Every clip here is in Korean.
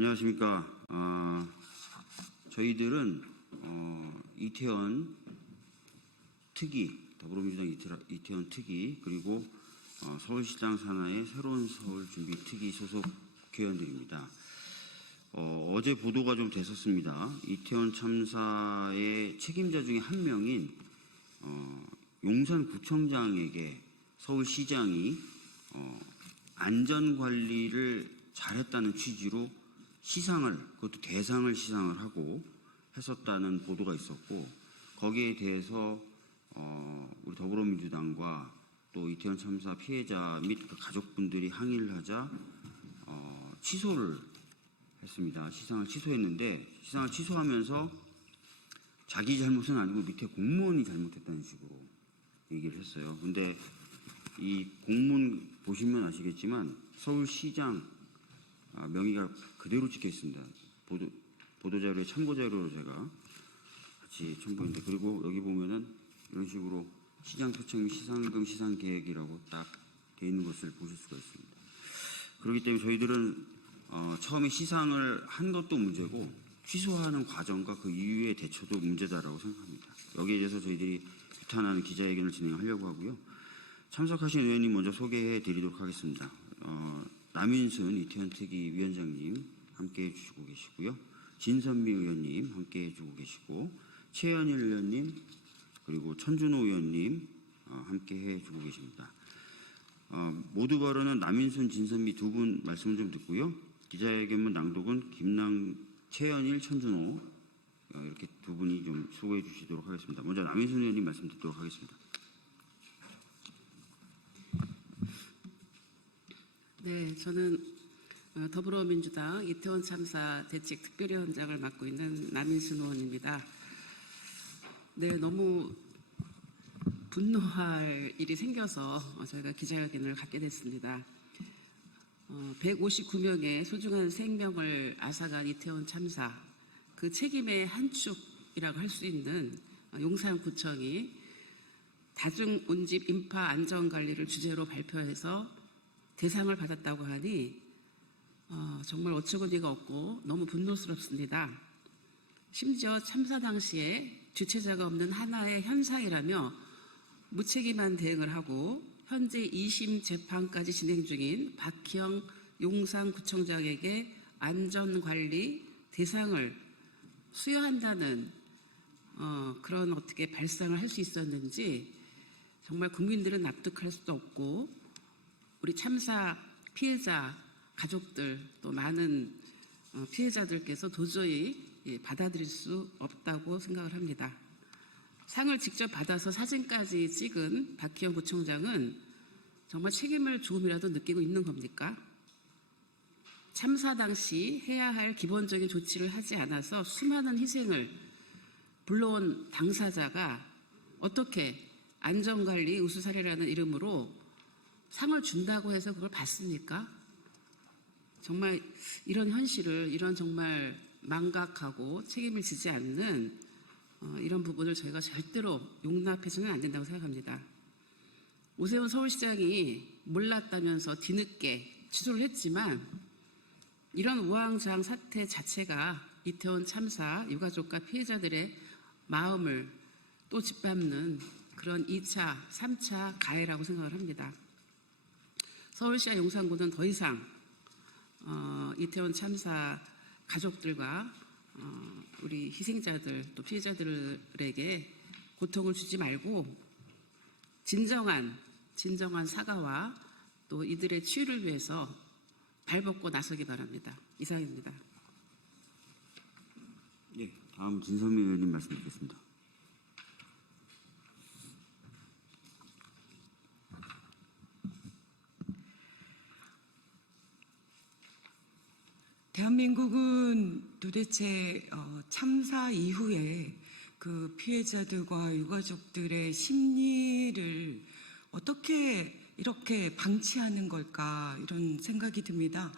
안녕하십니까. 저희들은 이태원 특위, 더불어민주당 이태원 특위, 그리고 서울시장 산하의 새로운 서울 준비 특위 소속 국회의원들입니다. 어제 보도가 좀 됐었습니다. 이태원 참사의 책임자 중에 한 명인 용산구청장에게 서울시장이 안전관리를 잘했다는 취지로 시상을, 그것도 대상을 시상을 하고 했었다는 보도가 있었고, 거기에 대해서 우리 더불어민주당과 또 이태원 참사 피해자 및 그 가족분들이 항의를 하자 취소를 했습니다. 시상을 취소했는데, 시상을 취소하면서 자기 잘못은 아니고 밑에 공무원이 잘못했다는 식으로 얘기를 했어요. 근데 이 공문 보시면 아시겠지만 서울시장 명의가 그대로 찍혀 있습니다. 보도자료에 참고자료로 제가 같이 첨부했는데, 그리고 여기 보면은 이런 식으로 시장 초청 및 시상금 시상 계획이라고 딱 되어 있는 것을 보실 수가 있습니다. 그렇기 때문에 저희들은 처음에 시상을 한 것도 문제고 취소하는 과정과 그 이후의 대처도 문제다라고 생각합니다. 여기에 대해서 저희들이 규탄하는 기자회견을 진행하려고 하고요. 참석하신 의원님 먼저 소개해 드리도록 하겠습니다. 남인순 이태원 특위 위원장님 함께해 주시고 계시고요. 진선미 의원님 함께해 주고 계시고, 최현일 의원님, 그리고 천준호 의원님 함께해 주고 계십니다. 모두 발언은 남인순, 진선미 두 분 말씀을 좀 듣고요. 기자회견문 낭독은 최현일, 천준호 이렇게 두 분이 좀 수고해 주시도록 하겠습니다. 먼저 남인순 의원님 말씀 듣도록 하겠습니다. 네, 저는 더불어민주당 이태원 참사 대책 특별위원장을 맡고 있는 남인순 의원입니다. 네, 너무 분노할 일이 생겨서 저희가 기자회견을 갖게 됐습니다. 159명의 소중한 생명을 앗아간 이태원 참사, 그 책임의 한 축이라고 할 수 있는 용산구청이 다중운집 인파 안전관리를 주제로 발표해서 대상을 받았다고 하니 정말 어처구니가 없고 너무 분노스럽습니다. 심지어 참사 당시에 주체자가 없는 하나의 현상이라며 무책임한 대응을 하고 현재 2심 재판까지 진행 중인 박희영 용산구청장에게 안전관리 대상을 수여한다는 그런 어떻게 발상을 할 수 있었는지 정말 국민들은 납득할 수도 없고, 우리 참사 피해자 가족들 또 많은 피해자들께서 도저히 받아들일 수 없다고 생각을 합니다. 상을 직접 받아서 사진까지 찍은 박희영 구청장은 정말 책임을 조금이라도 느끼고 있는 겁니까? 참사 당시 해야 할 기본적인 조치를 하지 않아서 수많은 희생을 불러온 당사자가 어떻게 안전관리 우수사례라는 이름으로 상을 준다고 해서 그걸 받습니까? 정말 이런 현실을, 이런 정말 망각하고 책임을 지지 않는 이런 부분을 저희가 절대로 용납해서는 안 된다고 생각합니다. 오세훈 서울시장이 몰랐다면서 뒤늦게 취소를 했지만 이런 우왕좌왕 사태 자체가 이태원 참사 유가족과 피해자들의 마음을 또 짓밟는 그런 2차, 3차 가해라고 생각을 합니다. 서울시와 용산구는 더 이상 이태원 참사 가족들과 우리 희생자들 또 피해자들에게 고통을 주지 말고 진정한 사과와 또 이들의 치유를 위해서 발벗고 나서기 바랍니다. 이상입니다. 예, 다음 진선미 의원님 말씀 듣겠습니다. 대한민국은 도대체 참사 이후에 그 피해자들과 유가족들의 심리를 어떻게 이렇게 방치하는 걸까, 이런 생각이 듭니다.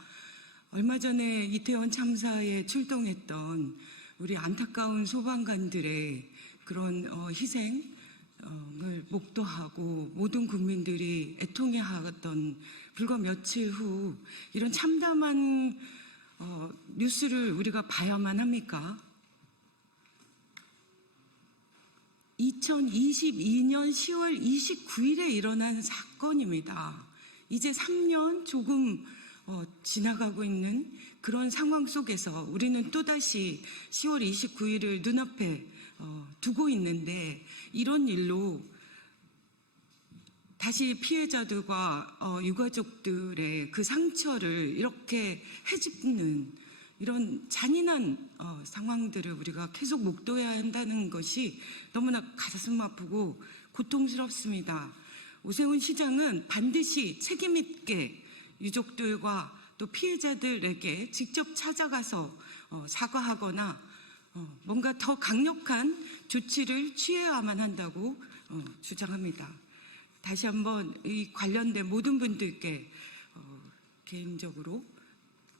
얼마 전에 이태원 참사에 출동했던 우리 안타까운 소방관들의 그런 희생을 목도하고 모든 국민들이 애통해하던 불과 며칠 후 이런 참담한 뉴스를 우리가 봐야만 합니까? 2022년 10월 29일에 일어난 사건입니다. 이제 3년 조금 지나가고 있는 그런 상황 속에서 우리는 또다시 10월 29일을 눈앞에 두고 있는데, 이런 일로 다시 피해자들과 유가족들의 그 상처를 이렇게 헤집는 이런 잔인한 상황들을 우리가 계속 목도해야 한다는 것이 너무나 가슴 아프고 고통스럽습니다. 오세훈 시장은 반드시 책임 있게 유족들과 또 피해자들에게 직접 찾아가서 사과하거나 뭔가 더 강력한 조치를 취해야만 한다고 주장합니다. 다시 한번 이 관련된 모든 분들께 개인적으로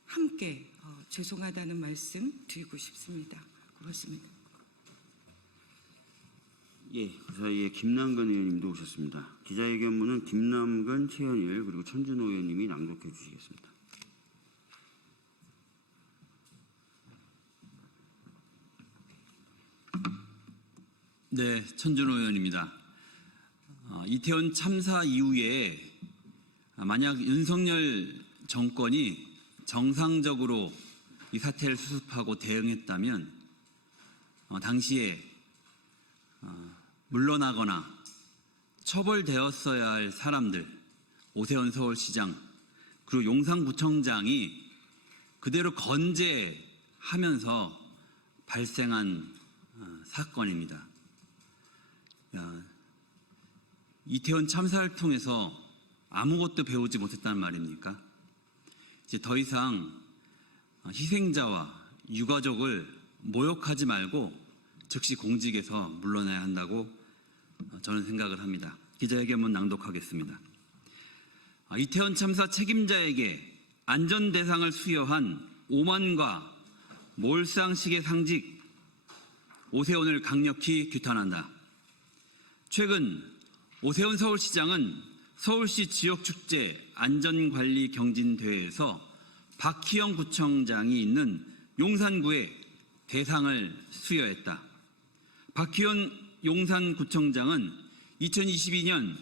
함께 죄송하다는 말씀 드리고 싶습니다. 고맙습니다. 예, 그 사이에 김남근 의원님도 오셨습니다. 기자회견문은 김남근, 최현일 그리고 천준호 의원님이 낭독해 주시겠습니다. 네, 천준호 의원입니다. 이태원 참사 이후에 만약 윤석열 정권이 정상적으로 이 사태를 수습하고 대응했다면 당시에 물러나거나 처벌되었어야 할 사람들, 오세훈 서울시장 그리고 용산구청장이 그대로 건재하면서 발생한 사건입니다. 이태원 참사를 통해서 아무것도 배우지 못했다는 말입니까? 이제 더 이상 희생자와 유가족을 모욕하지 말고 즉시 공직에서 물러나야 한다고 저는 생각을 합니다. 기자회견문 낭독하겠습니다. 이태원 참사 책임자에게 안전 대상을 수여한 오만과 몰상식의 상직 오세훈을 강력히 규탄한다. 최근 오세훈 서울시장은 서울시 지역축제 안전관리 경진대회에서 박희영 구청장이 있는 용산구에 대상을 수여했다. 박희영 용산구청장은 2022년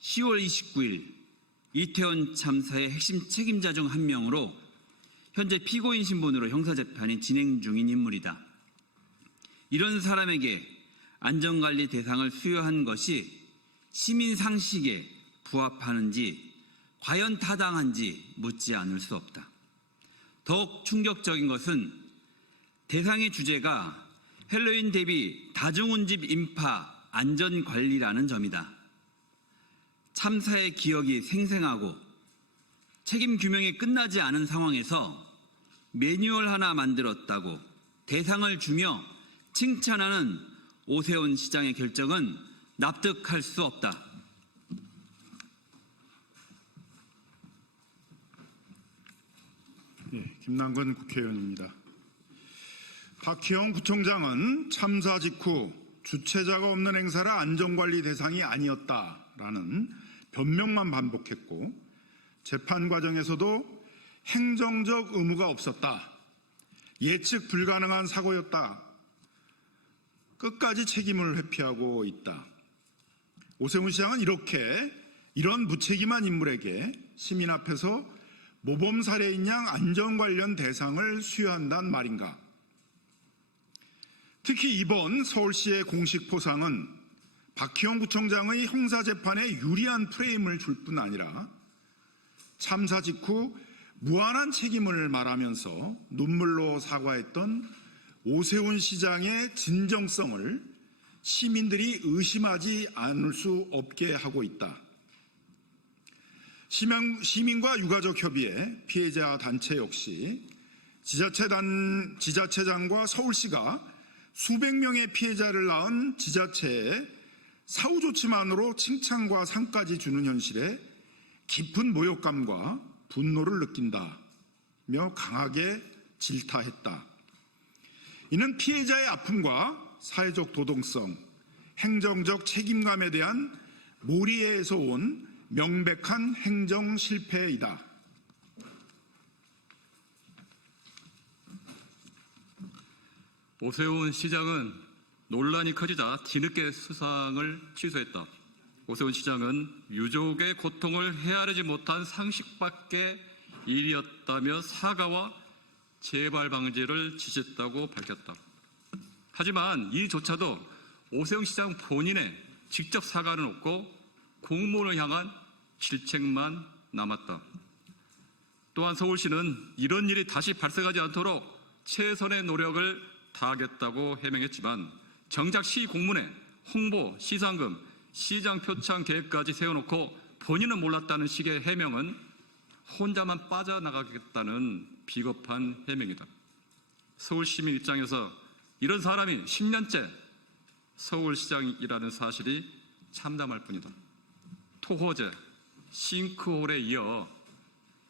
10월 29일 이태원 참사의 핵심 책임자 중 한 명으로 현재 피고인 신분으로 형사재판이 진행 중인 인물이다. 이런 사람에게 안전관리 대상을 수여한 것이 시민 상식에 부합하는지 과연 타당한지 묻지 않을 수 없다. 더욱 충격적인 것은 대상의 주제가 헬로윈 대비 다중운집 인파 안전관리라는 점이다. 참사의 기억이 생생하고 책임 규명이 끝나지 않은 상황에서 매뉴얼 하나 만들었다고 대상을 주며 칭찬하는 오세훈 시장의 결정은 납득할 수 없다. 네, 김남근 국회의원입니다. 박희영 구청장은 참사 직후 주최자가 없는 행사라 안전관리 대상이 아니었다라는 변명만 반복했고, 재판 과정에서도 행정적 의무가 없었다, 예측 불가능한 사고였다, 끝까지 책임을 회피하고 있다. 오세훈 시장은 이런 무책임한 인물에게 시민 앞에서 모범 사례인 양 안전 관련 대상을 수여한단 말인가? 특히 이번 서울시의 공식 포상은 박희영 구청장의 형사재판에 유리한 프레임을 줄 뿐 아니라 참사 직후 무한한 책임을 말하면서 눈물로 사과했던 오세훈 시장의 진정성을 시민들이 의심하지 않을 수 없게 하고 있다. 시민과 유가족 협의회 피해자 단체 역시 지자체장과 서울시가 수백 명의 피해자를 낳은 지자체에 사후 조치만으로 칭찬과 상까지 주는 현실에 깊은 모욕감과 분노를 느낀다며 강하게 질타했다. 이는 피해자의 아픔과 사회적 도덕성, 행정적 책임감에 대한 몰이에서 온 명백한 행정 실패이다. 오세훈 시장은 논란이 커지자 뒤늦게 수상을 취소했다. 오세훈 시장은 유족의 고통을 헤아리지 못한 상식밖의 일이었다며 사과와 재발 방지를 지시했다고 밝혔다. 하지만 이조차도 오세훈 시장 본인의 직접 사과는 없고 공무원을 향한 질책만 남았다. 또한 서울시는 이런 일이 다시 발생하지 않도록 최선의 노력을 다하겠다고 해명했지만 정작 시 공문에 홍보, 시상금, 시장 표창 계획까지 세워놓고 본인은 몰랐다는 식의 해명은 혼자만 빠져나가겠다는 비겁한 해명이다. 서울시민 입장에서 이런 사람이 10년째 서울시장이라는 사실이 참담할 뿐이다. 토호제, 싱크홀에 이어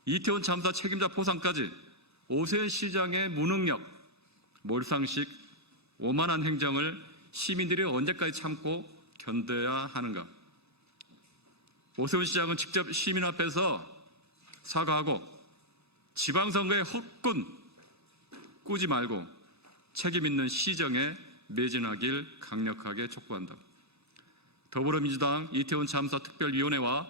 이태원 참사 책임자 포상까지 오세훈 시장의 무능력, 몰상식, 오만한 행정을 시민들이 언제까지 참고 견뎌야 하는가? 오세훈 시장은 직접 시민 앞에서 사과하고 지방선거에 헛꾼 꾸지 말고 책임 있는 시정에 매진하길 강력하게 촉구한다. 더불어민주당 이태원 참사 특별위원회와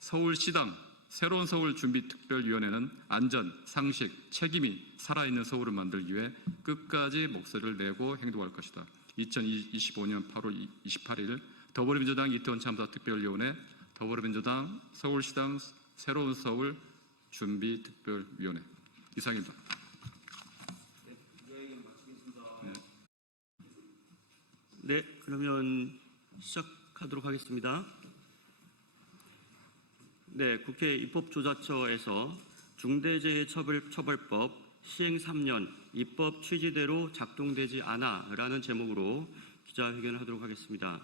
서울시당 새로운 서울 준비 특별위원회는 안전, 상식, 책임이 살아있는 서울을 만들기 위해 끝까지 목소리를 내고 행동할 것이다. 2025년 8월 28일 더불어민주당 이태원 참사 특별위원회, 더불어민주당 서울시당 새로운 서울 준비 특별위원회 이상입니다. 네, 그러면 시작하도록 하겠습니다. 네, 국회 입법조사처에서 중대재해처벌법 시행 3년 입법 취지대로 작동되지 않아라는 제목으로 기자회견을 하도록 하겠습니다.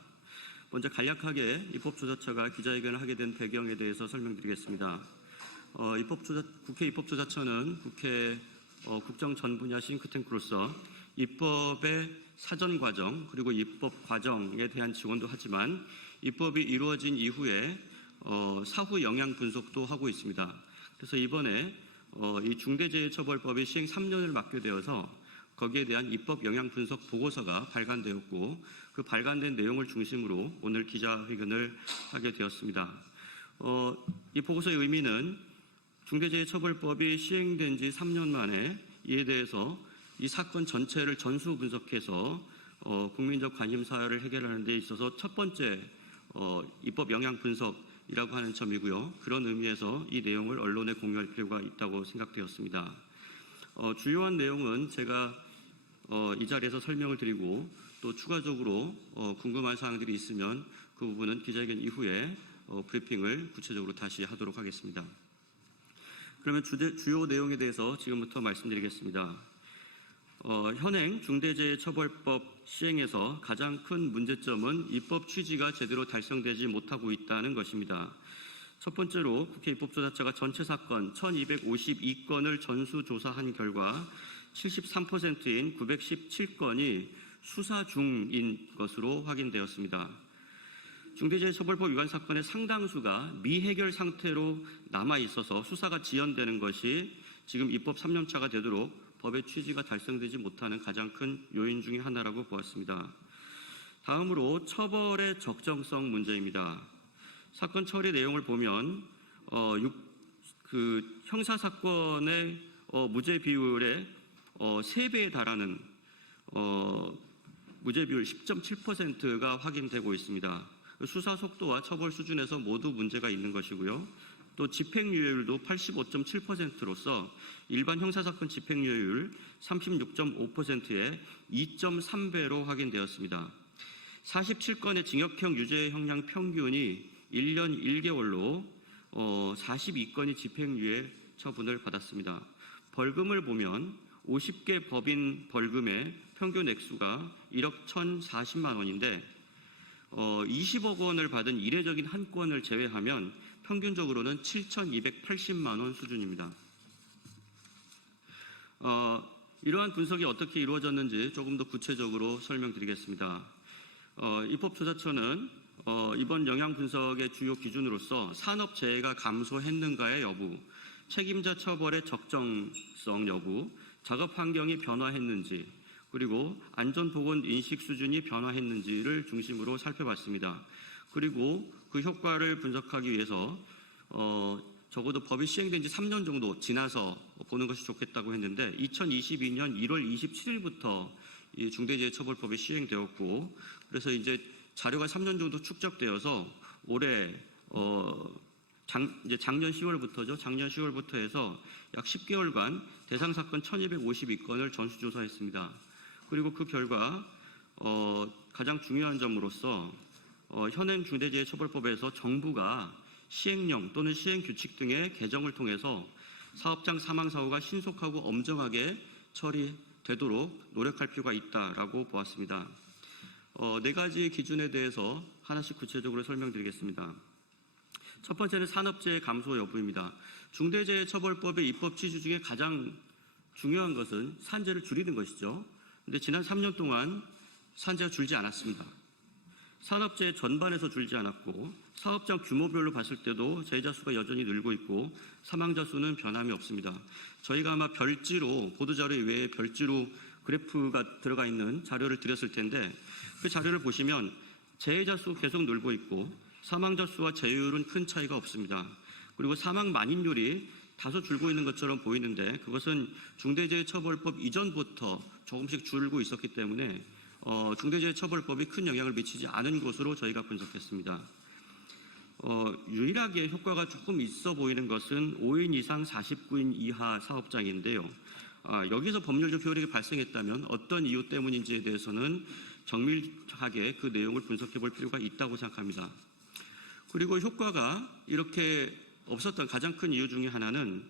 먼저 간략하게 입법조사처가 기자회견을 하게 된 배경에 대해서 설명드리겠습니다. 국회 입법조사처는 국회 국정 전 분야 싱크탱크로서 입법의 사전 과정 그리고 입법 과정에 대한 지원도 하지만 입법이 이루어진 이후에 사후 영향 분석도 하고 있습니다. 그래서 이번에 이 중대재해처벌법이 시행 3년을 맞게 되어서 거기에 대한 입법 영향 분석 보고서가 발간되었고 그 발간된 내용을 중심으로 오늘 기자회견을 하게 되었습니다. 이 보고서의 의미는 중대재해처벌법이 시행된 지 3년 만에 이에 대해서 이 사건 전체를 전수 분석해서 국민적 관심사를 해결하는 데 있어서 첫 번째 입법 영향 분석이라고 하는 점이고요. 그런 의미에서 이 내용을 언론에 공유할 필요가 있다고 생각되었습니다. 주요한 내용은 제가 이 자리에서 설명을 드리고 또 추가적으로 궁금한 사항들이 있으면 그 부분은 기자회견 이후에 브리핑을 구체적으로 다시 하도록 하겠습니다. 그러면 주요 내용에 대해서 지금부터 말씀드리겠습니다. 현행 중대재해처벌법 시행에서 가장 큰 문제점은 입법 취지가 제대로 달성되지 못하고 있다는 것입니다. 첫 번째로 국회 입법조사처가 전체 사건 1252건을 전수조사한 결과 73%인 917건이 수사 중인 것으로 확인되었습니다. 중대재해처벌법 위반 사건의 상당수가 미해결 상태로 남아있어서 수사가 지연되는 것이 지금 입법 3년차가 되도록 법의 취지가 달성되지 못하는 가장 큰 요인 중의 하나라고 보았습니다. 다음으로 처벌의 적정성 문제입니다. 사건 처리 내용을 보면 형사 사건의 무죄 비율의 3배에 달하는 무죄 비율 10.7%가 확인되고 있습니다. 수사 속도와 처벌 수준에서 모두 문제가 있는 것이고요. 또 집행유예율도 85.7%로서 일반 형사사건 집행유예율 36.5%에 2.3배로 확인되었습니다. 47건의 징역형 유죄 형량 평균이 1년 1개월로 42건이 집행유예 처분을 받았습니다. 벌금을 보면 50개 법인 벌금의 평균 액수가 1억 1,040만 원인데 20억 원을 받은 이례적인 한 건을 제외하면 평균적으로는 7,280만 원 수준입니다. 이러한 분석이 어떻게 이루어졌는지 조금 더 구체적으로 설명드리겠습니다. 입법조사처는 이번 영향 분석의 주요 기준으로서 산업재해가 감소했는가의 여부, 책임자 처벌의 적정성 여부, 작업 환경이 변화했는지, 그리고 안전보건 인식 수준이 변화했는지를 중심으로 살펴봤습니다. 그리고 그 효과를 분석하기 위해서 적어도 법이 시행된 지 3년 정도 지나서 보는 것이 좋겠다고 했는데 2022년 1월 27일부터 이 중대재해처벌법이 시행되었고 그래서 이제 자료가 3년 정도 축적되어서 올해 이제 작년 10월부터죠. 작년 10월부터 해서 약 10개월간 대상 사건 1,252건을 전수조사했습니다. 그리고 그 결과 가장 중요한 점으로서 현행 중대재해처벌법에서 정부가 시행령 또는 시행규칙 등의 개정을 통해서 사업장 사망사고가 신속하고 엄정하게 처리되도록 노력할 필요가 있다라고 보았습니다. 네 가지 기준에 대해서 하나씩 구체적으로 설명드리겠습니다. 첫 번째는 산업재해 감소 여부입니다. 중대재해처벌법의 입법 취지 중에 가장 중요한 것은 산재를 줄이는 것이죠. 그런데 지난 3년 동안 산재가 줄지 않았습니다. 산업재해 전반에서 줄지 않았고 사업장 규모별로 봤을 때도 재해자 수가 여전히 늘고 있고 사망자 수는 변함이 없습니다. 저희가 아마 별지로 보도자료 외에 별지로 그래프가 들어가 있는 자료를 드렸을 텐데 그 자료를 보시면 재해자 수 계속 늘고 있고 사망자 수와 재해율은 큰 차이가 없습니다. 그리고 사망 만인율이 다소 줄고 있는 것처럼 보이는데 그것은 중대재해처벌법 이전부터 조금씩 줄고 있었기 때문에 중대재해처벌법이 큰 영향을 미치지 않은 것으로 저희가 분석했습니다. 유일하게 효과가 조금 있어 보이는 것은 5인 이상 49인 이하 사업장인데요. 여기서 법률적 효력이 발생했다면 어떤 이유 때문인지에 대해서는 정밀하게 그 내용을 분석해 볼 필요가 있다고 생각합니다. 그리고 효과가 이렇게 없었던 가장 큰 이유 중에 하나는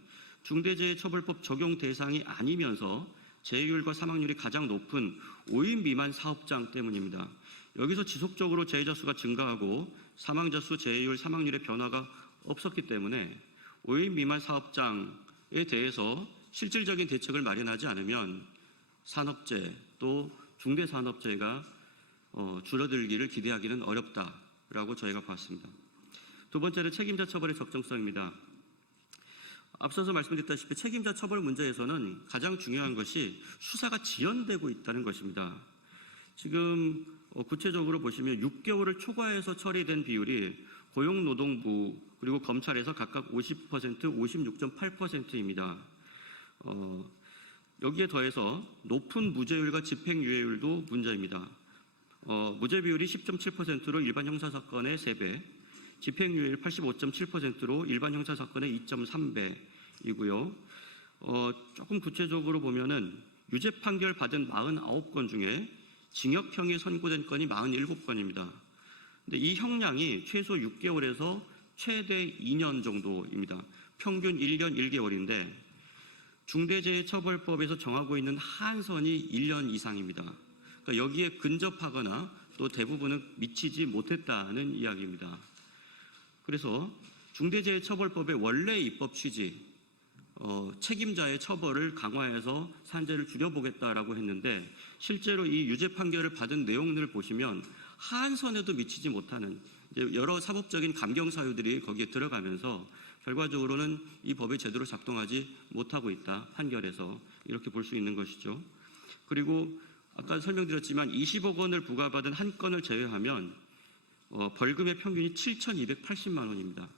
중대재해처벌법 적용 대상이 아니면서 재해율과 사망률이 가장 높은 5인 미만 사업장 때문입니다. 여기서 지속적으로 재해자 수가 증가하고 사망자 수, 재해율, 사망률의 변화가 없었기 때문에 5인 미만 사업장에 대해서 실질적인 대책을 마련하지 않으면 산업재해 또 중대산업재해가 줄어들기를 기대하기는 어렵다라고 저희가 봤습니다. 두 번째는 책임자 처벌의 적정성입니다. 앞서서 말씀드렸다시피 책임자 처벌 문제에서는 가장 중요한 것이 수사가 지연되고 있다는 것입니다. 지금 구체적으로 보시면 6개월을 초과해서 처리된 비율이 고용노동부 그리고 검찰에서 각각 50%, 56.8%입니다. 여기에 더해서 높은 무죄율과 집행유예율도 문제입니다. 무죄 비율이 10.7%로 일반 형사사건의 3배, 집행유예율 85.7%로 일반 형사사건의 2.3배이고요. 조금 구체적으로 보면은 유죄 판결 받은 49건 중에 징역형이 선고된 건이 47건입니다. 근데 이 형량이 최소 6개월에서 최대 2년 정도입니다. 평균 1년 1개월인데 중대재해처벌법에서 정하고 있는 한선이 1년 이상입니다. 그러니까 여기에 근접하거나 또 대부분은 미치지 못했다는 이야기입니다. 그래서 중대재해처벌법의 원래 입법 취지, 책임자의 처벌을 강화해서 산재를 줄여보겠다라고 했는데 실제로 이 유죄 판결을 받은 내용들을 보시면 한선에도 미치지 못하는 여러 사법적인 감경 사유들이 거기에 들어가면서 결과적으로는 이 법이 제대로 작동하지 못하고 있다. 판결에서 이렇게 볼 수 있는 것이죠. 그리고 아까 설명드렸지만 20억 원을 부과받은 한 건을 제외하면 벌금의 평균이 7,280만 원입니다.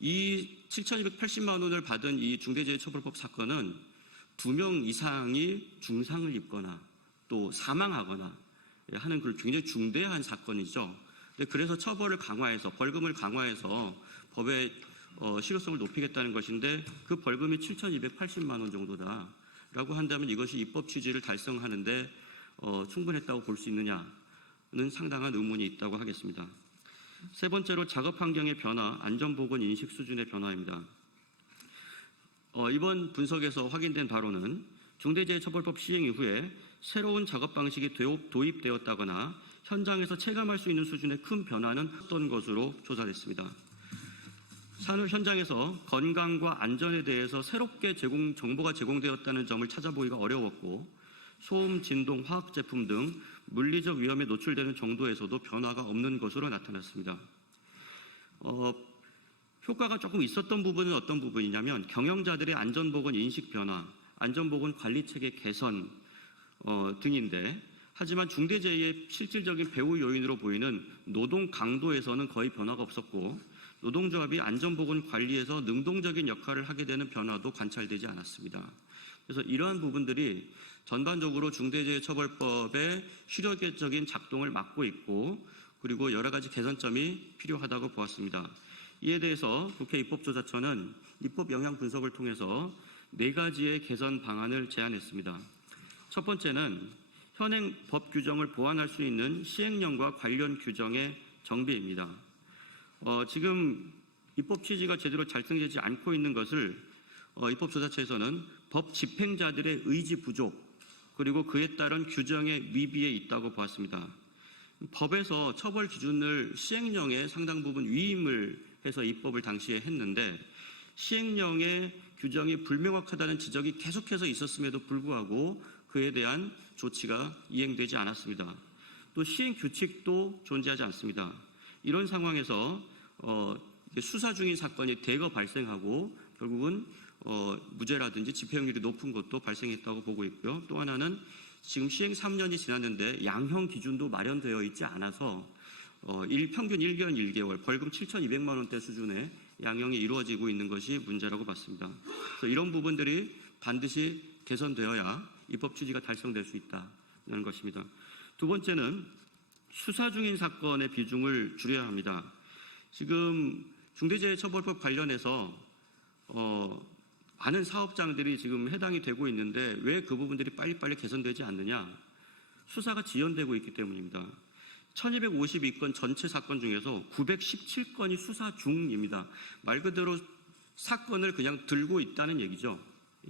이 7,280만 원을 받은 이 중대재해처벌법 사건은 2명 이상이 중상을 입거나 또 사망하거나 하는 그 굉장히 중대한 사건이죠. 그래서 처벌을 강화해서 벌금을 강화해서 법의 실효성을 높이겠다는 것인데 그 벌금이 7,280만 원 정도다라고 한다면 이것이 입법 취지를 달성하는데 충분했다고 볼 수 있느냐는 상당한 의문이 있다고 하겠습니다. 세 번째로 작업 환경의 변화, 안전보건 인식 수준의 변화입니다. 이번 분석에서 확인된 바로는 중대재해처벌법 시행 이후에 새로운 작업 방식이 도입되었다거나 현장에서 체감할 수 있는 수준의 큰 변화는 없던 것으로 조사됐습니다. 산업 현장에서 건강과 안전에 대해서 새롭게 정보가 제공되었다는 점을 찾아보기가 어려웠고 소음, 진동, 화학 제품 등 물리적 위험에 노출되는 정도에서도 변화가 없는 것으로 나타났습니다. 효과가 조금 있었던 부분은 어떤 부분이냐면 경영자들의 안전보건 인식 변화, 안전보건 관리 체계 개선, 등인데, 하지만 중대재해의 실질적인 배후 요인으로 보이는 노동 강도에서는 거의 변화가 없었고, 노동조합이 안전보건 관리에서 능동적인 역할을 하게 되는 변화도 관찰되지 않았습니다. 그래서 이러한 부분들이 전반적으로 중대재해처벌법의 실효적인 작동을 막고 있고, 그리고 여러 가지 개선점이 필요하다고 보았습니다. 이에 대해서 국회 입법조사처는 입법 영향 분석을 통해서 4가지의 개선 방안을 제안했습니다. 첫 번째는 현행 법 규정을 보완할 수 있는 시행령과 관련 규정의 정비입니다. 지금 입법 취지가 제대로 달성되지 않고 있는 것을 입법조사처에서는 법 집행자들의 의지 부족, 그리고 그에 따른 규정의 미비에 있다고 보았습니다. 법에서 처벌 기준을 시행령에 상당 부분 위임을 해서 입법을 당시에 했는데, 시행령의 규정이 불명확하다는 지적이 계속해서 있었음에도 불구하고 그에 대한 조치가 이행되지 않았습니다. 또 시행 규칙도 존재하지 않습니다. 이런 상황에서 수사 중인 사건이 대거 발생하고 결국은 무죄라든지 집행률이 높은 것도 발생했다고 보고 있고요. 또 하나는 지금 시행 3년이 지났는데 양형 기준도 마련되어 있지 않아서 평균 1년 1개월, 벌금 7,200만 원대 수준의 양형이 이루어지고 있는 것이 문제라고 봤습니다. 그래서 이런 부분들이 반드시 개선되어야 입법 취지가 달성될 수 있다는 것입니다. 두 번째는 수사 중인 사건의 비중을 줄여야 합니다. 지금 중대재해처벌법 관련해서 많은 사업장들이 지금 해당이 되고 있는데 왜 그 부분들이 빨리빨리 개선되지 않느냐? 수사가 지연되고 있기 때문입니다. 1252건 전체 사건 중에서 917건이 수사 중입니다. 말 그대로 사건을 그냥 들고 있다는 얘기죠.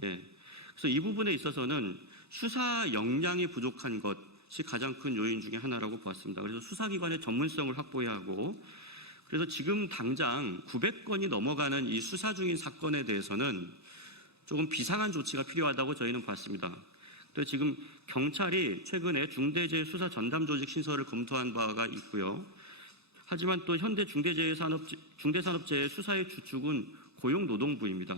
예. 그래서 이 부분에 있어서는 수사 역량이 부족한 것이 가장 큰 요인 중에 하나라고 보았습니다. 그래서 수사기관의 전문성을 확보해야 하고, 그래서 지금 당장 900건이 넘어가는 이 수사 중인 사건에 대해서는 조금 비상한 조치가 필요하다고 저희는 봤습니다. 그래서 지금 경찰이 최근에 중대재해 수사 전담 조직 신설을 검토한 바가 있고요. 하지만 또 현대 중대산업재해 수사의 주축은 고용노동부입니다.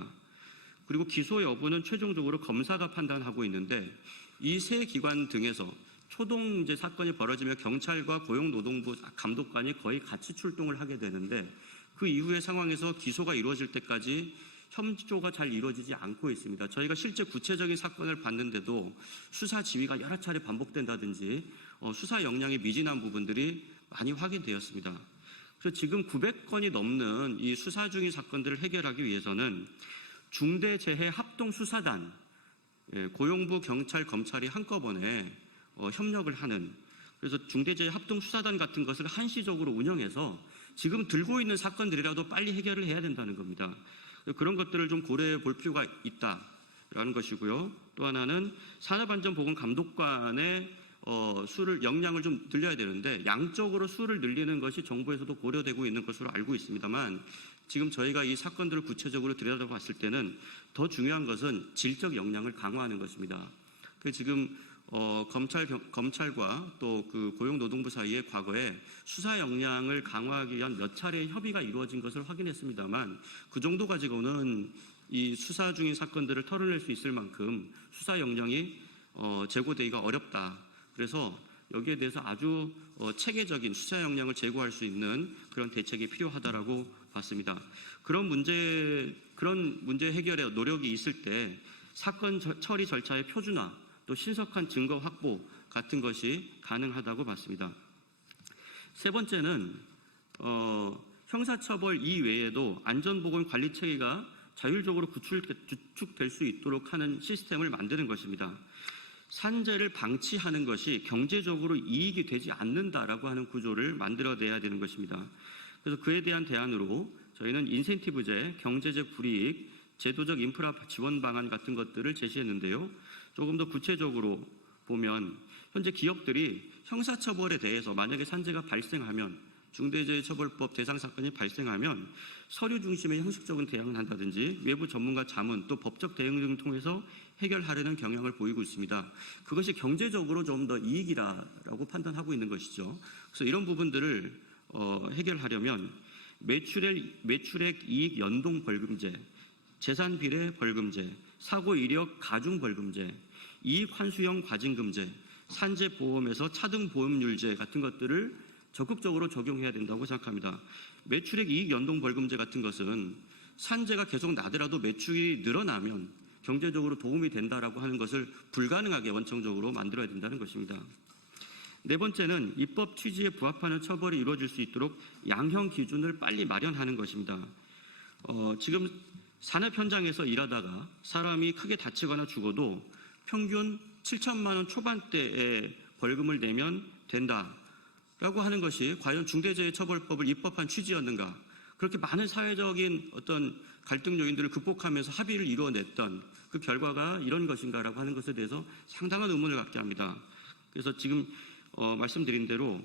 그리고 기소 여부는 최종적으로 검사가 판단하고 있는데, 이 세 기관 등에서 초동 사건이 벌어지면 경찰과 고용노동부 감독관이 거의 같이 출동을 하게 되는데, 그 이후의 상황에서 기소가 이루어질 때까지 협조가 잘 이루어지지 않고 있습니다. 저희가 실제 구체적인 사건을 봤는데도 수사 지휘가 여러 차례 반복된다든지 수사 역량이 미진한 부분들이 많이 확인되었습니다. 그래서 지금 900건이 넘는 이 수사 중인 사건들을 해결하기 위해서는 중대재해합동수사단, 고용부, 경찰, 검찰이 한꺼번에 협력을 하는, 그래서 중대재해합동수사단 같은 것을 한시적으로 운영해서 지금 들고 있는 사건들이라도 빨리 해결을 해야 된다는 겁니다. 그런 것들을 좀 고려해 볼 필요가 있다라는 것이고요. 또 하나는 산업안전보건감독관의 역량을 좀 늘려야 되는데, 양적으로 수를 늘리는 것이 정부에서도 고려되고 있는 것으로 알고 있습니다만, 지금 저희가 이 사건들을 구체적으로 들여다봤을 때는 더 중요한 것은 질적 역량을 강화하는 것입니다. 지금 검찰과 또 그 고용노동부 사이에 과거에 수사 역량을 강화하기 위한 몇 차례의 협의가 이루어진 것을 확인했습니다만, 그 정도 가지고는 이 수사 중인 사건들을 털어낼 수 있을 만큼 수사 역량이 제고되기가 어렵다. 그래서 여기에 대해서 아주 체계적인 수사 역량을 제고할 수 있는 그런 대책이 필요하다라고 봤습니다. 그런 문제 해결에 노력이 있을 때 사건 처리 절차의 표준화, 또 신속한 증거 확보 같은 것이 가능하다고 봤습니다. 세 번째는 형사처벌 이외에도 안전보건 관리 체계가 자율적으로 구축될 수 있도록 하는 시스템을 만드는 것입니다. 산재를 방치하는 것이 경제적으로 이익이 되지 않는다라고 하는 구조를 만들어내야 되는 것입니다. 그래서 그에 대한 대안으로 저희는 인센티브제, 경제적 불이익, 제도적 인프라 지원 방안 같은 것들을 제시했는데요. 조금 더 구체적으로 보면 현재 기업들이 형사처벌에 대해서 만약에 산재가 발생하면, 중대재해처벌법 대상 사건이 발생하면 서류 중심의 형식적인 대응을 한다든지 외부 전문가 자문, 또 법적 대응 등을 통해서 해결하려는 경향을 보이고 있습니다. 그것이 경제적으로 좀 더 이익이라고 판단하고 있는 것이죠. 그래서 이런 부분들을 해결하려면 매출액 이익 연동 벌금제, 재산 비례 벌금제, 사고 이력 가중 벌금제, 이익 환수형 과징금제, 산재 보험에서 차등 보험률제 같은 것들을 적극적으로 적용해야 된다고 생각합니다. 매출액 이익 연동 벌금제 같은 것은 산재가 계속 나더라도 매출이 늘어나면 경제적으로 도움이 된다라고 하는 것을 불가능하게 원칙적으로 만들어야 된다는 것입니다. 네 번째는 입법 취지에 부합하는 처벌이 이루어질 수 있도록 양형 기준을 빨리 마련하는 것입니다. 지금 산업 현장에서 일하다가 사람이 크게 다치거나 죽어도 평균 7천만 원 초반대의 벌금을 내면 된다라고 하는 것이 과연 중대재해처벌법을 입법한 취지였는가? 그렇게 많은 사회적인 어떤 갈등 요인들을 극복하면서 합의를 이루어냈던 그 결과가 이런 것인가라고 하는 것에 대해서 상당한 의문을 갖게 합니다. 그래서 지금 말씀드린 대로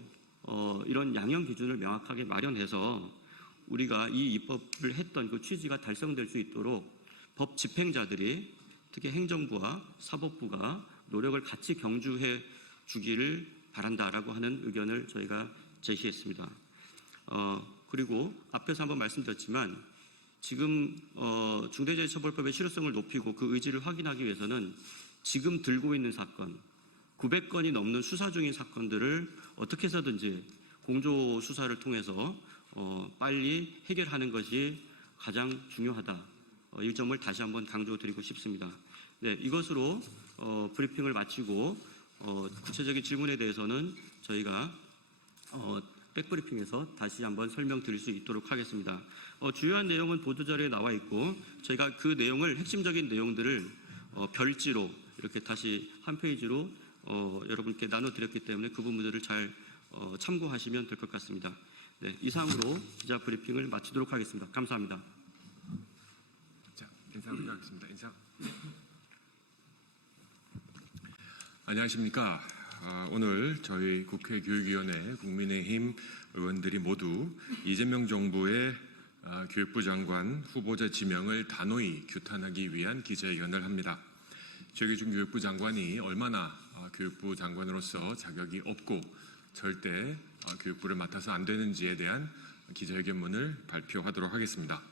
이런 양형 기준을 명확하게 마련해서 우리가 이 입법을 했던 그 취지가 달성될 수 있도록 법 집행자들이 특히 행정부와 사법부가 노력을 같이 경주해 주기를 바란다라고 하는 의견을 저희가 제시했습니다. 그리고 앞에서 한번 말씀드렸지만 지금 중대재해처벌법의 실효성을 높이고 그 의지를 확인하기 위해서는 지금 들고 있는 사건 900건이 넘는 수사 중인 사건들을 어떻게 해서든지 공조 수사를 통해서 빨리 해결하는 것이 가장 중요하다. 이 점을 다시 한번 강조드리고 싶습니다. 네, 이것으로 브리핑을 마치고 구체적인 질문에 대해서는 저희가 백브리핑에서 다시 한번 설명드릴 수 있도록 하겠습니다. 주요한 내용은 보도자료에 나와 있고 저희가 그 내용을 핵심적인 내용들을 별지로 이렇게 다시 한 페이지로 여러분께 나눠드렸기 때문에 그 부분들을 잘 참고하시면 될 것 같습니다. 네, 이상으로 기자 브리핑을 마치도록 하겠습니다. 감사합니다. 자, 인사 부탁드리겠습니다. 인사. 안녕하십니까. 오늘 저희 국회 교육위원회 국민의힘 의원들이 모두 이재명 정부의 교육부 장관 후보자 지명을 단호히 규탄하기 위한 기자회견을 합니다. 최규중 교육부 장관이 얼마나 교육부 장관으로서 자격이 없고 절대 교육부를 맡아서 안 되는지에 대한 기자회견문을 발표하도록 하겠습니다.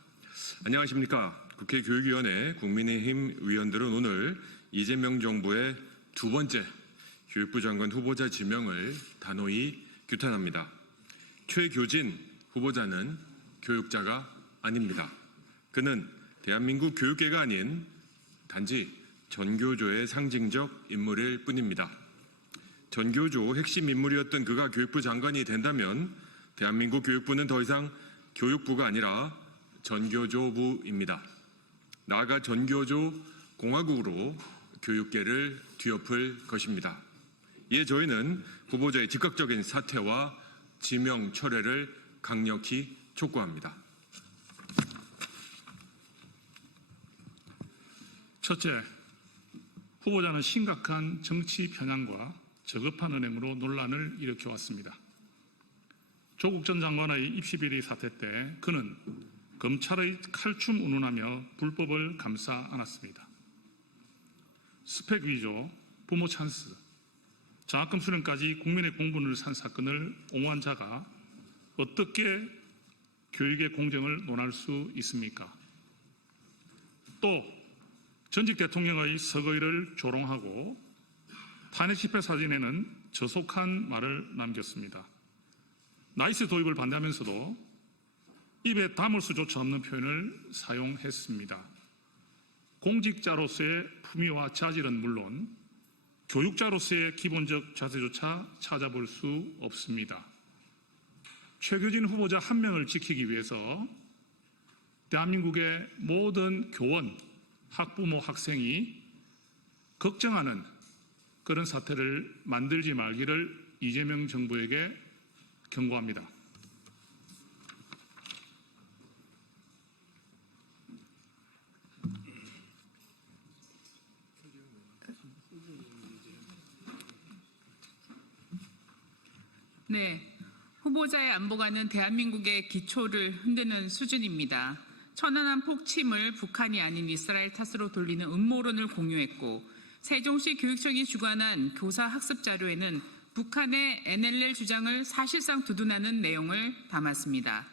안녕하십니까. 국회 교육위원회 국민의힘 의원들은 오늘 이재명 정부의 두 번째 교육부 장관 후보자 지명을 단호히 규탄합니다. 최교진 후보자는 교육자가 아닙니다. 그는 대한민국 교육계가 아닌 단지 전교조의 상징적 인물일 뿐입니다. 전교조 핵심 인물이었던 그가 교육부 장관이 된다면 대한민국 교육부는 더 이상 교육부가 아니라 전교조부입니다. 나아가 전교조 공화국으로 교육계를 뒤엎을 것입니다. 이에 저희는 후보자의 즉각적인 사퇴와 지명 철회를 강력히 촉구합니다. 첫째, 후보자는 심각한 정치 편향과 저급한 은행으로 논란을 일으켜왔습니다. 조국 전 장관의 입시비리 사태 때 그는 검찰의 칼춤 운운하며 불법을 감싸 안았습니다. 스펙 위조, 부모 찬스, 장학금 수령까지 국민의 공분을 산 사건을 옹호한 자가 어떻게 교육의 공정을 논할 수 있습니까? 또 전직 대통령의 서거일을 조롱하고 탄핵 집회 사진에는 저속한 말을 남겼습니다. 나이스 도입을 반대하면서도 입에 담을 수조차 없는 표현을 사용했습니다. 공직자로서의 품위와 자질은 물론 교육자로서의 기본적 자세조차 찾아볼 수 없습니다. 최규진 후보자 한 명을 지키기 위해서 대한민국의 모든 교원, 학부모, 학생이 걱정하는 그런 사태를 만들지 말기를 이재명 정부에게 경고합니다. 네, 후보자의 안보가는 대한민국의 기초를 흔드는 수준입니다. 천안함 폭침을 북한이 아닌 이스라엘 탓으로 돌리는 음모론을 공유했고 세종시 교육청이 주관한 교사 학습 자료에는 북한의 NLL 주장을 사실상 두둔하는 내용을 담았습니다.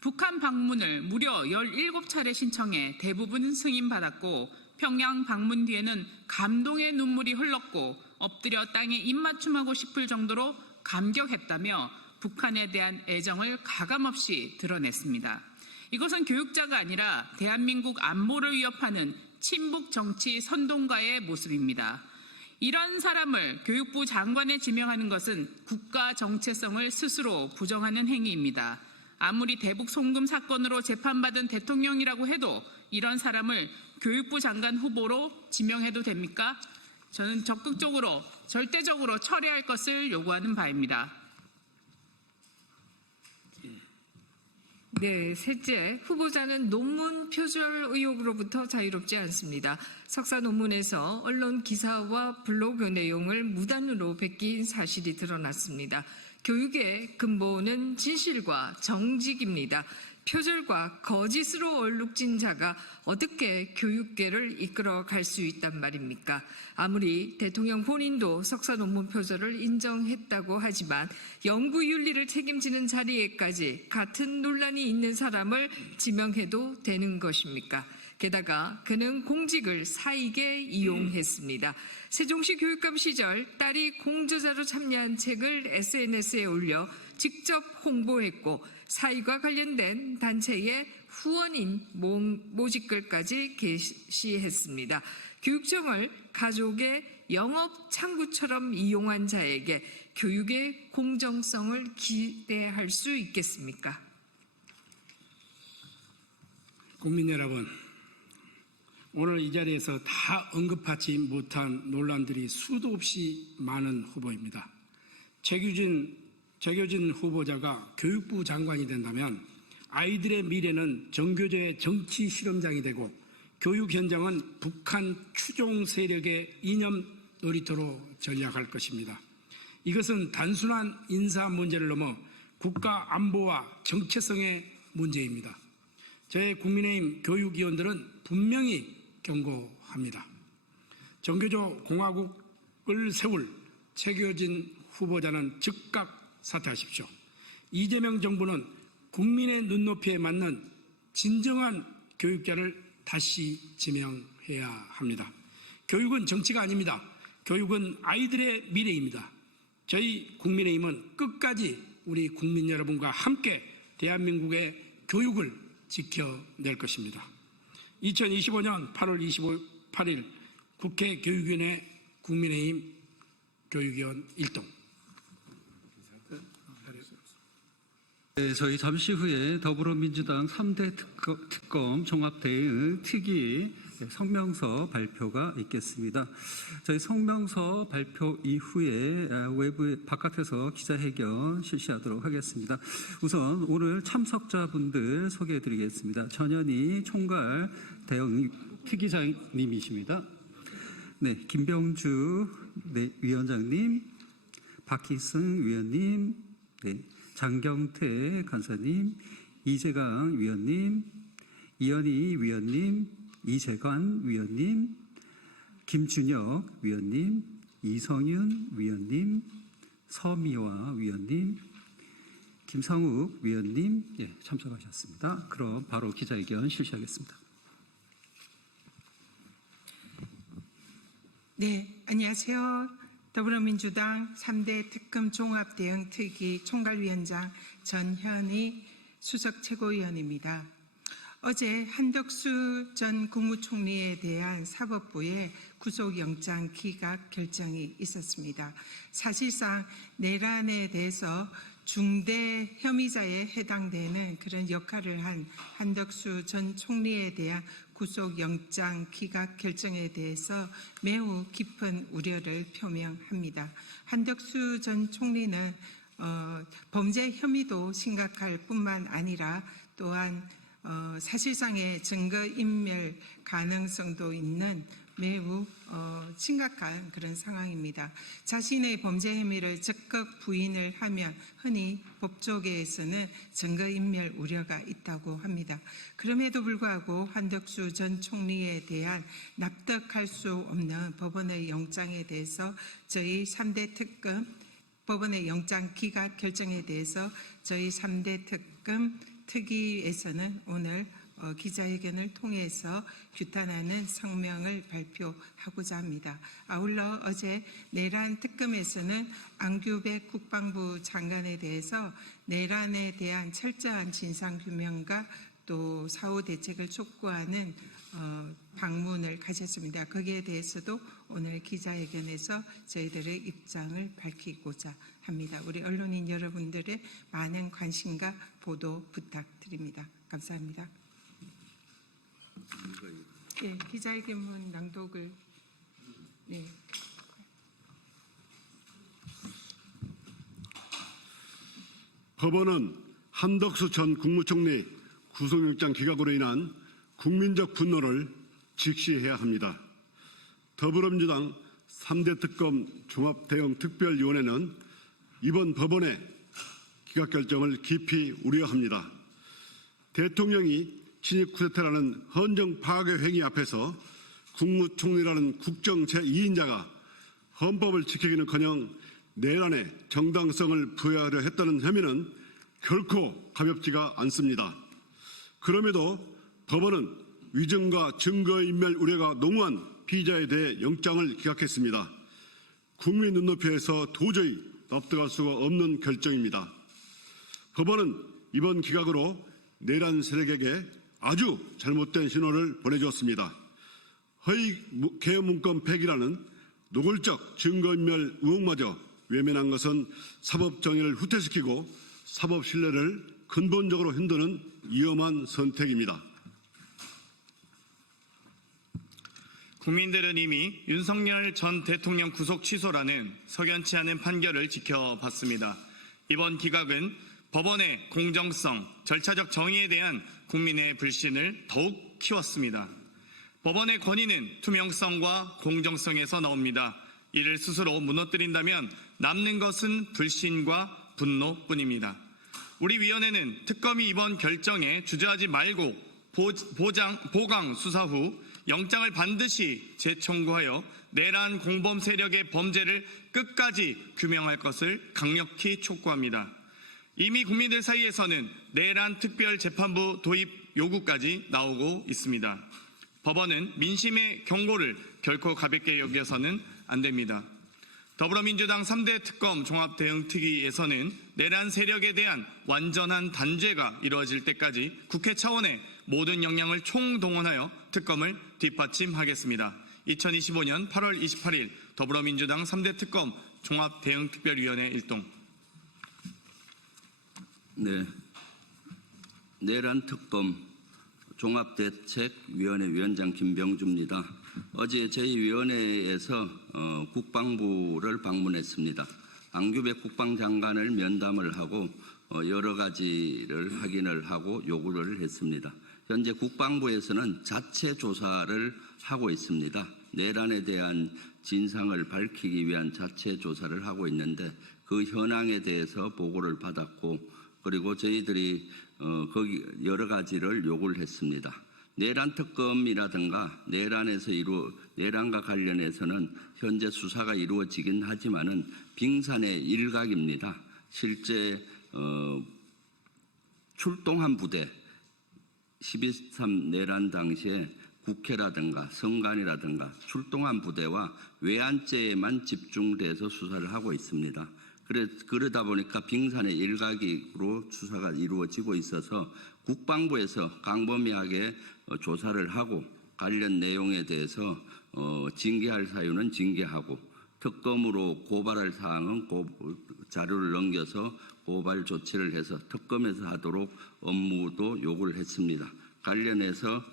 북한 방문을 무려 17차례 신청해 대부분 승인받았고 평양 방문 뒤에는 감동의 눈물이 흘렀고 엎드려 땅에 입맞춤하고 싶을 정도로 감격했다며 북한에 대한 애정을 가감없이 드러냈습니다. 이것은 교육자가 아니라 대한민국 안보를 위협하는 친북 정치 선동가의 모습입니다. 이런 사람을 교육부 장관에 지명하는 것은 국가 정체성을 스스로 부정하는 행위입니다. 아무리 대북 송금 사건으로 재판받은 대통령이라고 해도 이런 사람을 교육부 장관 후보로 지명해도 됩니까? 저는 적극적으로 절대적으로 처리할 것을 요구하는 바입니다. 네, 셋째, 후보자는 논문 표절 의혹으로부터 자유롭지 않습니다. 석사 논문에서 언론 기사와 블로그 내용을 무단으로 베낀 사실이 드러났습니다. 교육의 근본은 진실과 정직입니다. 표절과 거짓으로 얼룩진 자가 어떻게 교육계를 이끌어 갈 수 있단 말입니까? 아무리 대통령 본인도 석사 논문 표절을 인정했다고 하지만 연구윤리를 책임지는 자리에까지 같은 논란이 있는 사람을 지명해도 되는 것입니까? 게다가 그는 공직을 사익에 이용했습니다. 세종시 교육감 시절 딸이 공저자로 참여한 책을 SNS에 올려 직접 홍보했고 사익과 관련된 단체의 후원인 모집글까지 게시했습니다. 교육청을 가족의 영업 창구처럼 이용한 자에게 교육의 공정성을 기대할 수 있겠습니까? 국민 여러분, 오늘 이 자리에서 다 언급하지 못한 논란들이 수도 없이 많은 후보입니다. 최규진 후보자가 교육부 장관이 된다면 아이들의 미래는 정교조의 정치 실험장이 되고 교육 현장은 북한 추종 세력의 이념 놀이터로 전락할 것입니다. 이것은 단순한 인사 문제를 넘어 국가 안보와 정체성의 문제입니다. 저희 국민의힘 교육위원들은 분명히 경고합니다. 정교조 공화국을 세울 최규진 후보자는 즉각 사퇴하십시오. 이재명 정부는 국민의 눈높이에 맞는 진정한 교육자를 다시 지명해야 합니다. 교육은 정치가 아닙니다. 교육은 아이들의 미래입니다. 저희 국민의힘은 끝까지 우리 국민 여러분과 함께 대한민국의 교육을 지켜낼 것입니다. 2025년 8월 28일 국회 교육위원회 국민의힘 교육위원 1동. 네, 저희 잠시 후에 더불어민주당 3대 특검 종합대응 특위 성명서 발표가 있겠습니다. 저희 성명서 발표 이후에 외부 바깥에서 기자회견 실시하도록 하겠습니다. 우선 오늘 참석자분들 소개해드리겠습니다. 전현희 총괄 대응 특위장님이십니다. 네, 김병주 위원장님, 박희승 위원님, 네, 장경태 간사님, 이재강 위원님, 이현희 위원님, 이재관 위원님, 김준혁 위원님, 이성윤 위원님, 서미화 위원님, 김상욱 위원님 참석하셨습니다. 그럼 바로 기자회견 실시하겠습니다. 네, 안녕하세요. 더불어민주당 3대 특검 종합대응 특위 총괄위원장 전현희 수석 최고위원입니다. 어제 한덕수 전 국무총리에 대한 사법부의 구속영장 기각 결정이 있었습니다. 사실상 내란에 대해서 중대 혐의자에 해당되는 그런 역할을 한 한덕수 전 총리에 대한 구속영장 기각 결정에 대해서 매우 깊은 우려를 표명합니다. 한덕수 전 총리는 범죄 혐의도 심각할 뿐만 아니라 또한 사실상의 증거인멸 가능성도 있는 매우 심각한 그런 상황입니다. 자신의 범죄 혐의를 적극 부인을 하면 흔히 법조계에서는 증거인멸 우려가 있다고 합니다. 그럼에도 불구하고 한덕수 전 총리에 대한 납득할 수 없는 법원의 영장에 대해서 저희 3대 특검 법원의 영장 기각 결정에 대해서 저희 3대 특검 특위에서는 오늘 기자회견을 통해서 규탄하는 성명을 발표하고자 합니다. 아울러 어제 내란 특검에서는 안규백 국방부 장관에 대해서 내란에 대한 철저한 진상규명과 또 사후 대책을 촉구하는 방문을 가졌습니다. 거기에 대해서도 오늘 기자회견에서 저희들의 입장을 밝히고자 합니다. 우리 언론인 여러분들의 많은 관심과 보도 부탁드립니다. 감사합니다. 네, 기자회견문 낭독을 법원은 한덕수 전 국무총리 구속영장 기각으로 인한 국민적 분노를 직시해야 합니다. 더불어민주당 3대 특검 종합대응 특별위원회는 이번 법원의 기각 결정을 깊이 우려합니다. 대통령이 친일 쿠데타라는 헌정 파괴 행위 앞에서 국무총리라는 국정 제2인자가 헌법을 지키기는커녕 내란의 정당성을 부여하려 했다는 혐의는 결코 가볍지가 않습니다. 그럼에도 법원은 위증과 증거인멸 우려가 농후한 피의자에 대해 영장을 기각했습니다. 국민 눈높이에서 도저히 납득할 수가 없는 결정입니다. 법원은 이번 기각으로 내란 세력에게 아주 잘못된 신호를 보내주었습니다. 허위 개헌문건 폐기라는 노골적 증거인멸 의혹마저 외면한 것은 사법 정의를 후퇴시키고 사법 신뢰를 근본적으로 흔드는 위험한 선택입니다. 국민들은 이미 윤석열 전 대통령 구속 취소라는 석연치 않은 판결을 지켜봤습니다. 이번 기각은 법원의 공정성, 절차적 정의에 대한 국민의 불신을 더욱 키웠습니다. 법원의 권위는 투명성과 공정성에서 나옵니다. 이를 스스로 무너뜨린다면 남는 것은 불신과 분노뿐입니다. 우리 위원회는 특검이 이번 결정에 주저하지 말고 보강 수사 후 영장을 반드시 재청구하여 내란 공범 세력의 범죄를 끝까지 규명할 것을 강력히 촉구합니다. 이미 국민들 사이에서는 내란 특별재판부 도입 요구까지 나오고 있습니다. 법원은 민심의 경고를 결코 가볍게 여겨서는 안 됩니다. 더불어민주당 3대 특검 종합대응특위에서는 내란 세력에 대한 완전한 단죄가 이루어질 때까지 국회 차원의 모든 역량을 총동원하여 특검을 뒷받침하겠습니다. 2025년 8월 28일 더불어민주당 3대 특검 종합대응특별위원회 일동. 네, 내란 특검 종합대책위원회 위원장 김병주입니다. 어제 저희 위원회에서 국방부를 방문했습니다. 안규백 국방장관을 면담을 하고 여러 가지를 확인을 하고 요구를 했습니다. 현재 국방부에서는 자체 조사를 하고 있습니다. 내란에 대한 진상을 밝히기 위한 자체 조사를 하고 있는데 그 현황에 대해서 보고를 받았고 그리고 저희들이 거기 여러 가지를 요구를 했습니다. 내란 특검이라든가 내란과 관련해서는 현재 수사가 이루어지긴 하지만은 빙산의 일각입니다. 실제 출동한 부대 12.3 내란 당시에 국회라든가 성관이라든가 출동한 부대와 외환죄에만 집중돼서 수사를 하고 있습니다. 그러다 보니까 빙산의 일각으로 수사가 이루어지고 있어서 국방부에서 광범위하게 조사를 하고 관련 내용에 대해서 징계할 사유는 징계하고 특검으로 고발할 사항은 자료를 넘겨서 고발 조치를 해서 특검에서 하도록 업무도 요구를 했습니다. 관련해서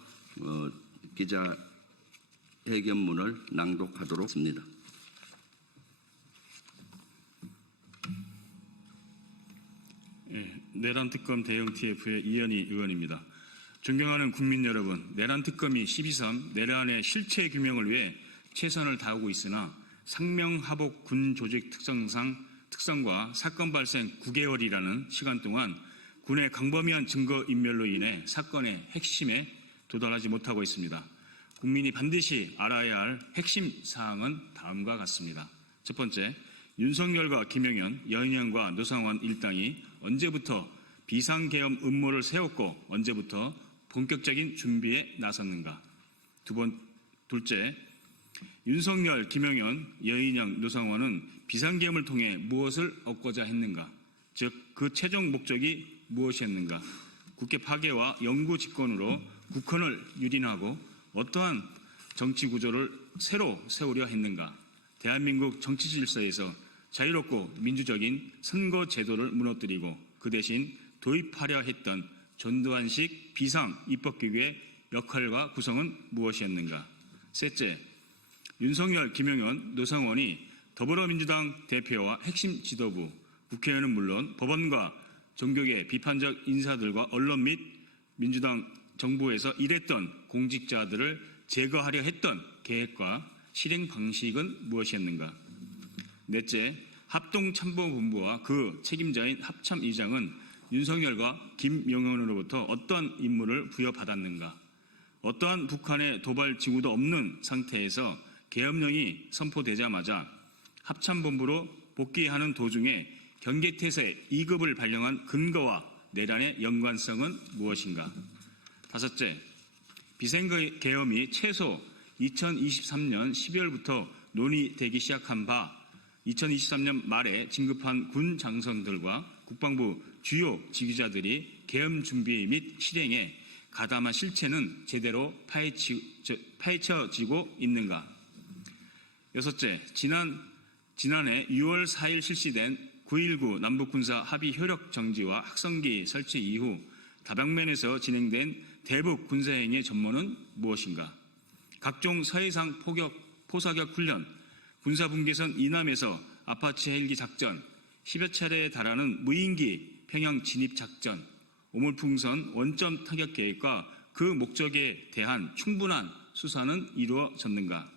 기자회견문을 낭독하도록 했습니다. 내란 특검 대응 TF의 이현희 의원입니다. 존경하는 국민 여러분, 내란 특검이 12.3 내란의 실체 규명을 위해 최선을 다하고 있으나 상명하복 군 조직 특성과 사건 발생 9개월이라는 시간 동안 군의 광범위한 증거 인멸로 인해 사건의 핵심에 도달하지 못하고 있습니다. 국민이 반드시 알아야 할 핵심 사항은 다음과 같습니다. 첫 번째, 윤석열과 김영현, 여인영과 노상원 일당이 언제부터 비상계엄 음모를 세웠고 언제부터 본격적인 준비에 나섰는가? 둘째, 윤석열, 김영현, 여인영, 노상원은 비상계엄을 통해 무엇을 얻고자 했는가? 즉, 그 최종 목적이 무엇이었는가? 국회 파괴와 영구 집권으로 국헌을 유린하고 어떠한 정치 구조를 새로 세우려 했는가? 대한민국 정치 질서에서 자유롭고 민주적인 선거 제도를 무너뜨리고 그 대신 도입하려 했던 전두환식 비상 입법기구의 역할과 구성은 무엇이었는가? 셋째, 윤석열, 김영현, 노상원이 더불어민주당 대표와 핵심 지도부, 국회의원은 물론 법원과 종교계 비판적 인사들과 언론 및 민주당 정부에서 일했던 공직자들을 제거하려 했던 계획과 실행 방식은 무엇이었는가? 넷째, 합동참모본부와 그 책임자인 합참의장은 윤석열과 김영현으로부터 어떤 임무를 부여받았는가? 어떠한 북한의 도발 징후도 없는 상태에서 계엄령이 선포되자마자 합참본부로 복귀하는 도중에 경계태세 2급을 발령한 근거와 내란의 연관성은 무엇인가? 다섯째, 비상계엄이 최소 2023년 12월부터 논의되기 시작한 바 2023년 말에 진급한 군 장성들과 국방부 주요 지휘자들이 계엄 준비 및 실행에 가담한 실체는 제대로 파헤쳐지고 있는가? 여섯째, 지난해 6월 4일 실시된 9.19 남북군사 합의 효력 정지와 확성기 설치 이후 다방면에서 진행된 대북 군사행위의 전모는 무엇인가? 각종 서해상 포사격 훈련, 군사분계선 이남에서 아파치 헬기 작전, 10여 차례에 달하는 무인기 평양 진입 작전, 오물풍선 원점 타격 계획과 그 목적에 대한 충분한 수사는 이루어졌는가?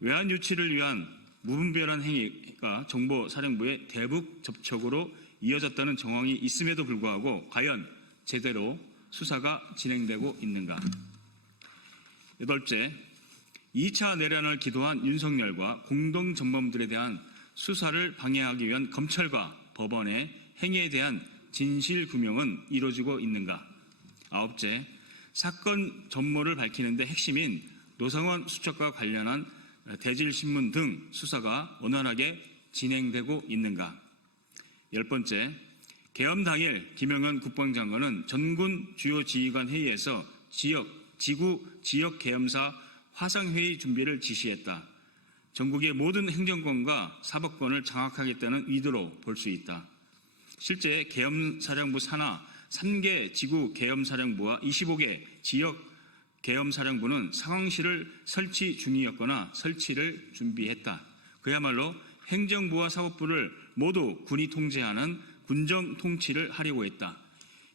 외환 유치를 위한 무분별한 행위가 정보사령부의 대북 접촉으로 이어졌다는 정황이 있음에도 불구하고 과연 제대로 수사가 진행되고 있는가? 여덟째, 2차 내란을 기도한 윤석열과 공동전범들에 대한 수사를 방해하기 위한 검찰과 법원의 행위에 대한 진실규명은 이루어지고 있는가? 아홉째, 사건 전모를 밝히는 데 핵심인 노상원 수첩과 관련한 대질신문 등 수사가 원활하게 진행되고 있는가? 열 번째, 계엄 당일 김영현 국방장관은 전군 주요 지휘관 회의에서 지구 지역 계엄사 화상회의 준비를 지시했다. 전국의 모든 행정권과 사법권을 장악하겠다는 의도로 볼 수 있다. 실제 계엄사령부 산하 3개 지구 계엄사령부와 25개 지역 계엄사령부는 상황실을 설치 중이었거나 설치를 준비했다. 그야말로 행정부와 사법부를 모두 군이 통제하는 군정 통치를 하려고 했다.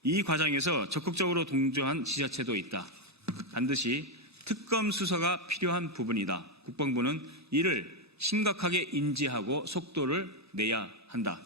이 과정에서 적극적으로 동조한 지자체도 있다. 반드시 특검 수사가 필요한 부분이다. 국방부는 이를 심각하게 인지하고 속도를 내야 한다.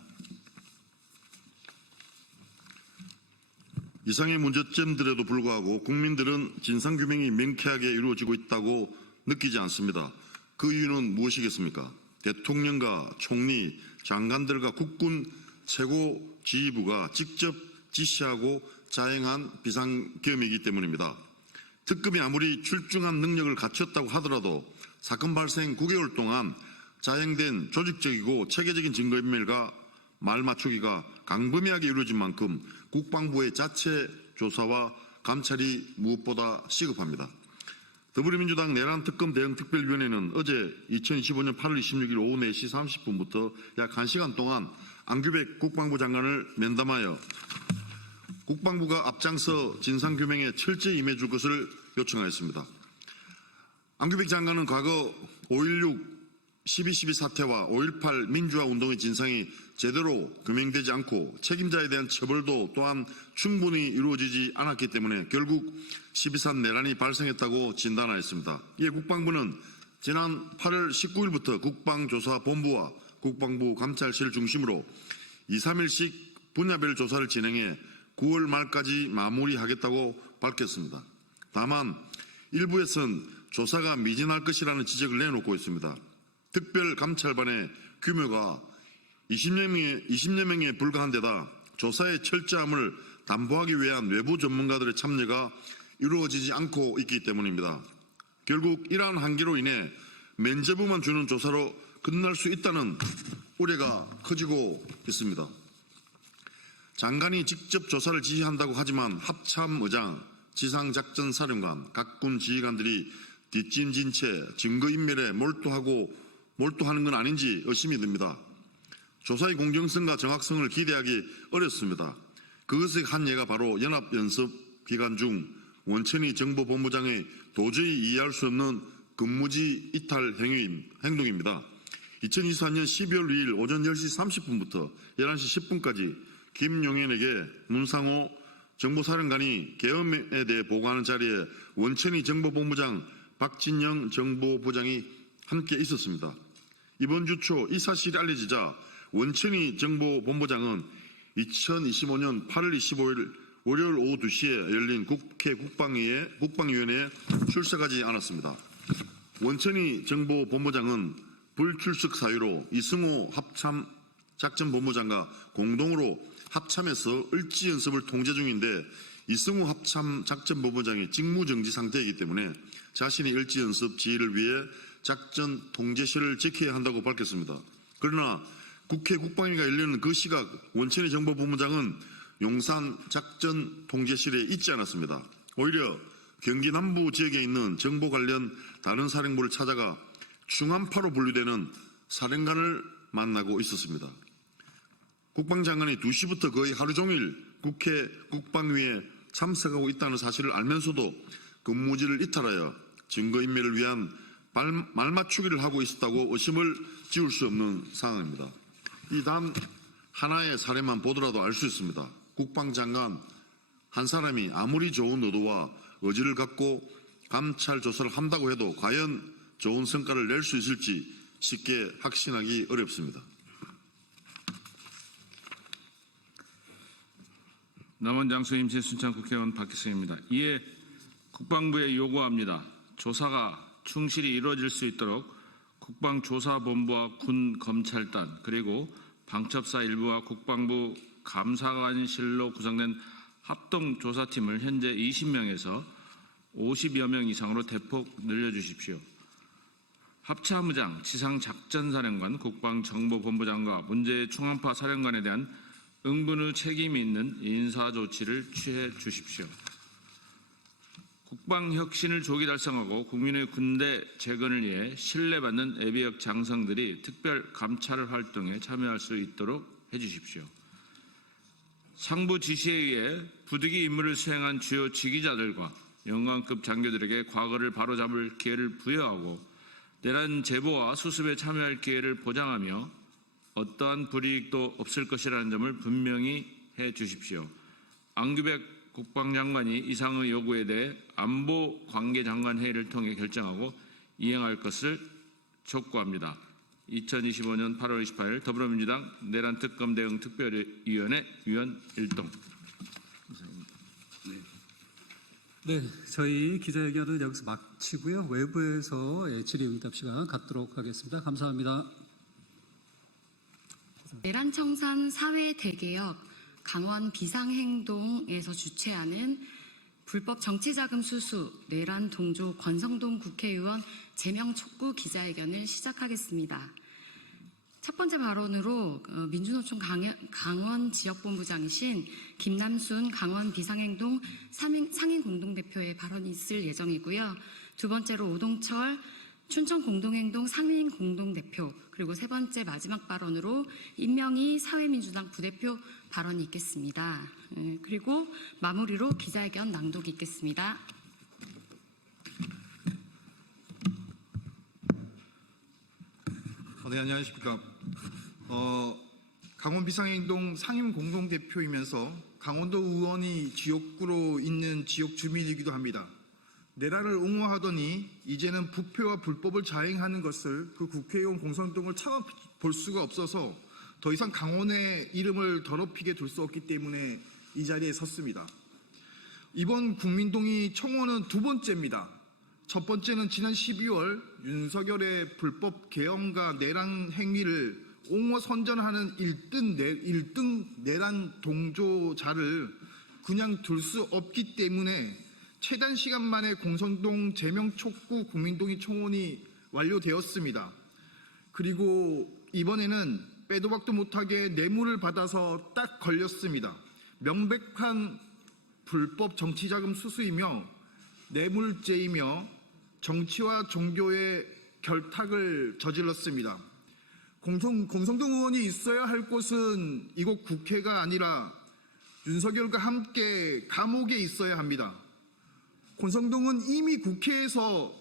이상의 문제점들에도 불구하고 국민들은 진상규명이 명쾌하게 이루어지고 있다고 느끼지 않습니다. 그 이유는 무엇이겠습니까? 대통령과 총리, 장관들과 국군 최고 지휘부가 직접 지시하고 자행한 비상계엄이기 때문입니다. 특검이 아무리 출중한 능력을 갖췄다고 하더라도 사건 발생 9개월 동안 자행된 조직적이고 체계적인 증거인멸과 말 맞추기가 광범위하게 이루어진 만큼 국방부의 자체 조사와 감찰이 무엇보다 시급합니다. 더불어민주당 내란특검 대응특별위원회는 어제 2025년 8월 26일 오후 4시 30분부터 약 1시간 동안 안규백 국방부 장관을 면담하여 국방부가 앞장서 진상규명에 철저히 임해줄 것을 요청하였습니다. 안규백 장관은 과거 5.16 12.12 사태와 5.18 민주화 운동의 진상이 제대로 규명되지 않고 책임자에 대한 처벌도 또한 충분히 이루어지지 않았기 때문에 결국 12.3 내란이 발생했다고 진단하였습니다. 이에 국방부는 지난 8월 19일부터 국방조사본부와 국방부 감찰실을 중심으로 2, 3일씩 분야별 조사를 진행해 9월 말까지 마무리하겠다고 밝혔습니다. 다만 일부에선 조사가 미진할 것이라는 지적을 내놓고 있습니다. 특별감찰반의 규모가 20여 명에 불과한 데다 조사의 철저함을 담보하기 위한 외부 전문가들의 참여가 이루어지지 않고 있기 때문입니다. 결국 이러한 한계로 인해 면죄부만 주는 조사로 끝날 수 있다는 우려가 커지고 있습니다. 장관이 직접 조사를 지시한다고 하지만 합참의장, 지상작전사령관, 각군 지휘관들이 뒷짐진 채 증거인멸에 몰두하는 건 아닌지 의심이 듭니다. 조사의 공정성과 정확성을 기대하기 어렵습니다. 그것의 한 예가 바로 연합연습 기간 중 원천희 정보본부장의 도저히 이해할 수 없는 근무지 이탈 행동입니다. 2024년 12월 2일 오전 10시 30분부터 11시 10분까지 김용현에게 문상호 정보사령관이 계엄에 대해 보고하는 자리에 원천희 정보본부장, 박진영 정보부장이 함께 있었습니다. 이번 주 초 이 사실이 알려지자 원천희 정보본부장은 2025년 8월 25일 월요일 오후 2시에 열린 국회 국방위원회에 출석하지 않았습니다. 원천희 정보본부장은 불출석 사유로 이승호 합참작전본부장과 공동으로 합참에서 을지연습을 통제 중인데 이승호 합참작전본부장이 직무정지 상태이기 때문에 자신의 을지연습 지휘를 위해 작전 통제실을 지켜야 한다고 밝혔습니다. 그러나 국회 국방위가 열리는 그 시각 원천희 정보본부장은 용산 작전 통제실에 있지 않았습니다. 오히려 경기 남부 지역에 있는 정보 관련 다른 사령부를 찾아가 중함파로 분류되는 사령관을 만나고 있었습니다. 국방장관이 2시부터 거의 하루 종일 국회 국방위에 참석하고 있다는 사실을 알면서도 근무지를 이탈하여 증거인멸을 위한 말맞추기를 하고 있었다고 의심을 지울 수 없는 상황입니다. 이 단 하나의 사례만 보더라도 알 수 있습니다. 국방장관 한 사람이 아무리 좋은 의도와 의지를 갖고 감찰 조사를 한다고 해도 과연 좋은 성과를 낼 수 있을지 쉽게 확신하기 어렵습니다. 남원 장수임 순창 국회의원 박기성입니다. 이에 국방부에 요구합니다. 조사가 충실히 이루어질 수 있도록 국방조사본부와 군검찰단 그리고 방첩사 일부와 국방부 감사관실로 구성된 합동조사팀을 현재 20명에서 50여 명 이상으로 대폭 늘려주십시오. 합참의장, 지상작전사령관, 국방정보본부장과 문제의 충함파 사령관에 대한 응분의 책임이 있는 인사조치를 취해 주십시오. 국방혁신을 조기 달성하고 국민의 군대 재건을 위해 신뢰받는 예비역 장성들이 특별 감찰 활동에 참여할 수 있도록 해주십시오. 상부 지시에 의해 부득이 임무를 수행한 주요 지휘자들과 영관급 장교들에게 과거를 바로잡을 기회를 부여하고 내란 제보와 수습에 참여할 기회를 보장하며 어떠한 불이익도 없을 것이라는 점을 분명히 해 주십시오. 안규백 국방장관이 이상의 요구에 대해 안보관계장관 회의를 통해 결정하고 이행할 것을 촉구합니다. 2025년 8월 28일 더불어민주당 내란특검 대응 특별위원회 위원 일동. 네, 저희 기자회견은 여기서 마치고요. 외부에서 질의응답 시간 갖도록 하겠습니다. 감사합니다. 내란청산 사회 대개혁 강원 비상행동에서 주최하는 불법 정치자금 수수 내란 동조 권성동 국회의원 제명 촉구 기자회견을 시작하겠습니다. 첫 번째 발언으로 민주노총 강원 지역본부장이신 김남순 강원 비상행동 상인 공동대표의 발언이 있을 예정이고요. 두 번째로 오동철 춘천 공동행동 상인 공동대표, 그리고 세 번째 마지막 발언으로 임명희 사회민주당 부대표 발언이 있겠습니다. 그리고 마무리로 기자회견 낭독이 있겠습니다. 네, 안녕하십니까. 강원 비상행동 상임 공동대표이면서 강원도 의원이 지역구로 있는 지역 주민이기도 합니다. 내란을 옹호하더니 이제는 부패와 불법을 자행하는 것을 그 국회의원 공성동을 참아볼 수가 없어서 더 이상 강원의 이름을 더럽히게 둘 수 없기 때문에 이 자리에 섰습니다. 이번 국민동의 청원은 두 번째입니다. 첫 번째는 지난 12월 윤석열의 불법 계엄과 내란 행위를 옹호 선전하는 1등 내란 동조자를 그냥 둘 수 없기 때문에 최단 시간 만에 공성동 제명 촉구 국민동의 청원이 완료되었습니다. 그리고 이번에는 빼도 박도 못하게 뇌물을 받아서 딱 걸렸습니다. 명백한 불법 정치자금 수수이며 뇌물죄이며 정치와 종교의 결탁을 저질렀습니다. 공성동 의원이 있어야 할 곳은 이곳 국회가 아니라 윤석열과 함께 감옥에 있어야 합니다. 권성동은 이미 국회에서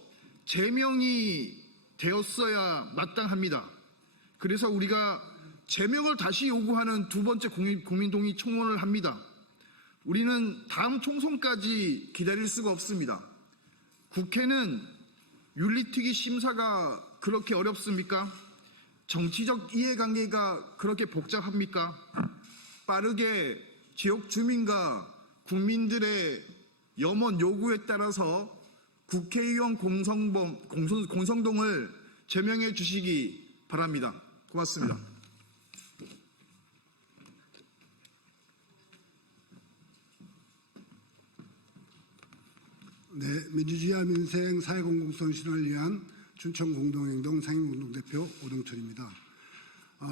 제명이 되었어야 마땅합니다. 그래서 우리가 제명을 다시 요구하는 두 번째 국민동의 청원을 합니다. 우리는 다음 총선까지 기다릴 수가 없습니다. 국회는 윤리특위 심사가 그렇게 어렵습니까? 정치적 이해관계가 그렇게 복잡합니까? 빠르게 지역 주민과 국민들의 염원 요구에 따라서 국회의원 공성동을 제명해 주시기 바랍니다. 고맙습니다. 네, 민주주의와 민생 사회공공성 실현을 위한 춘천공동행동 상임공동대표 오동철입니다.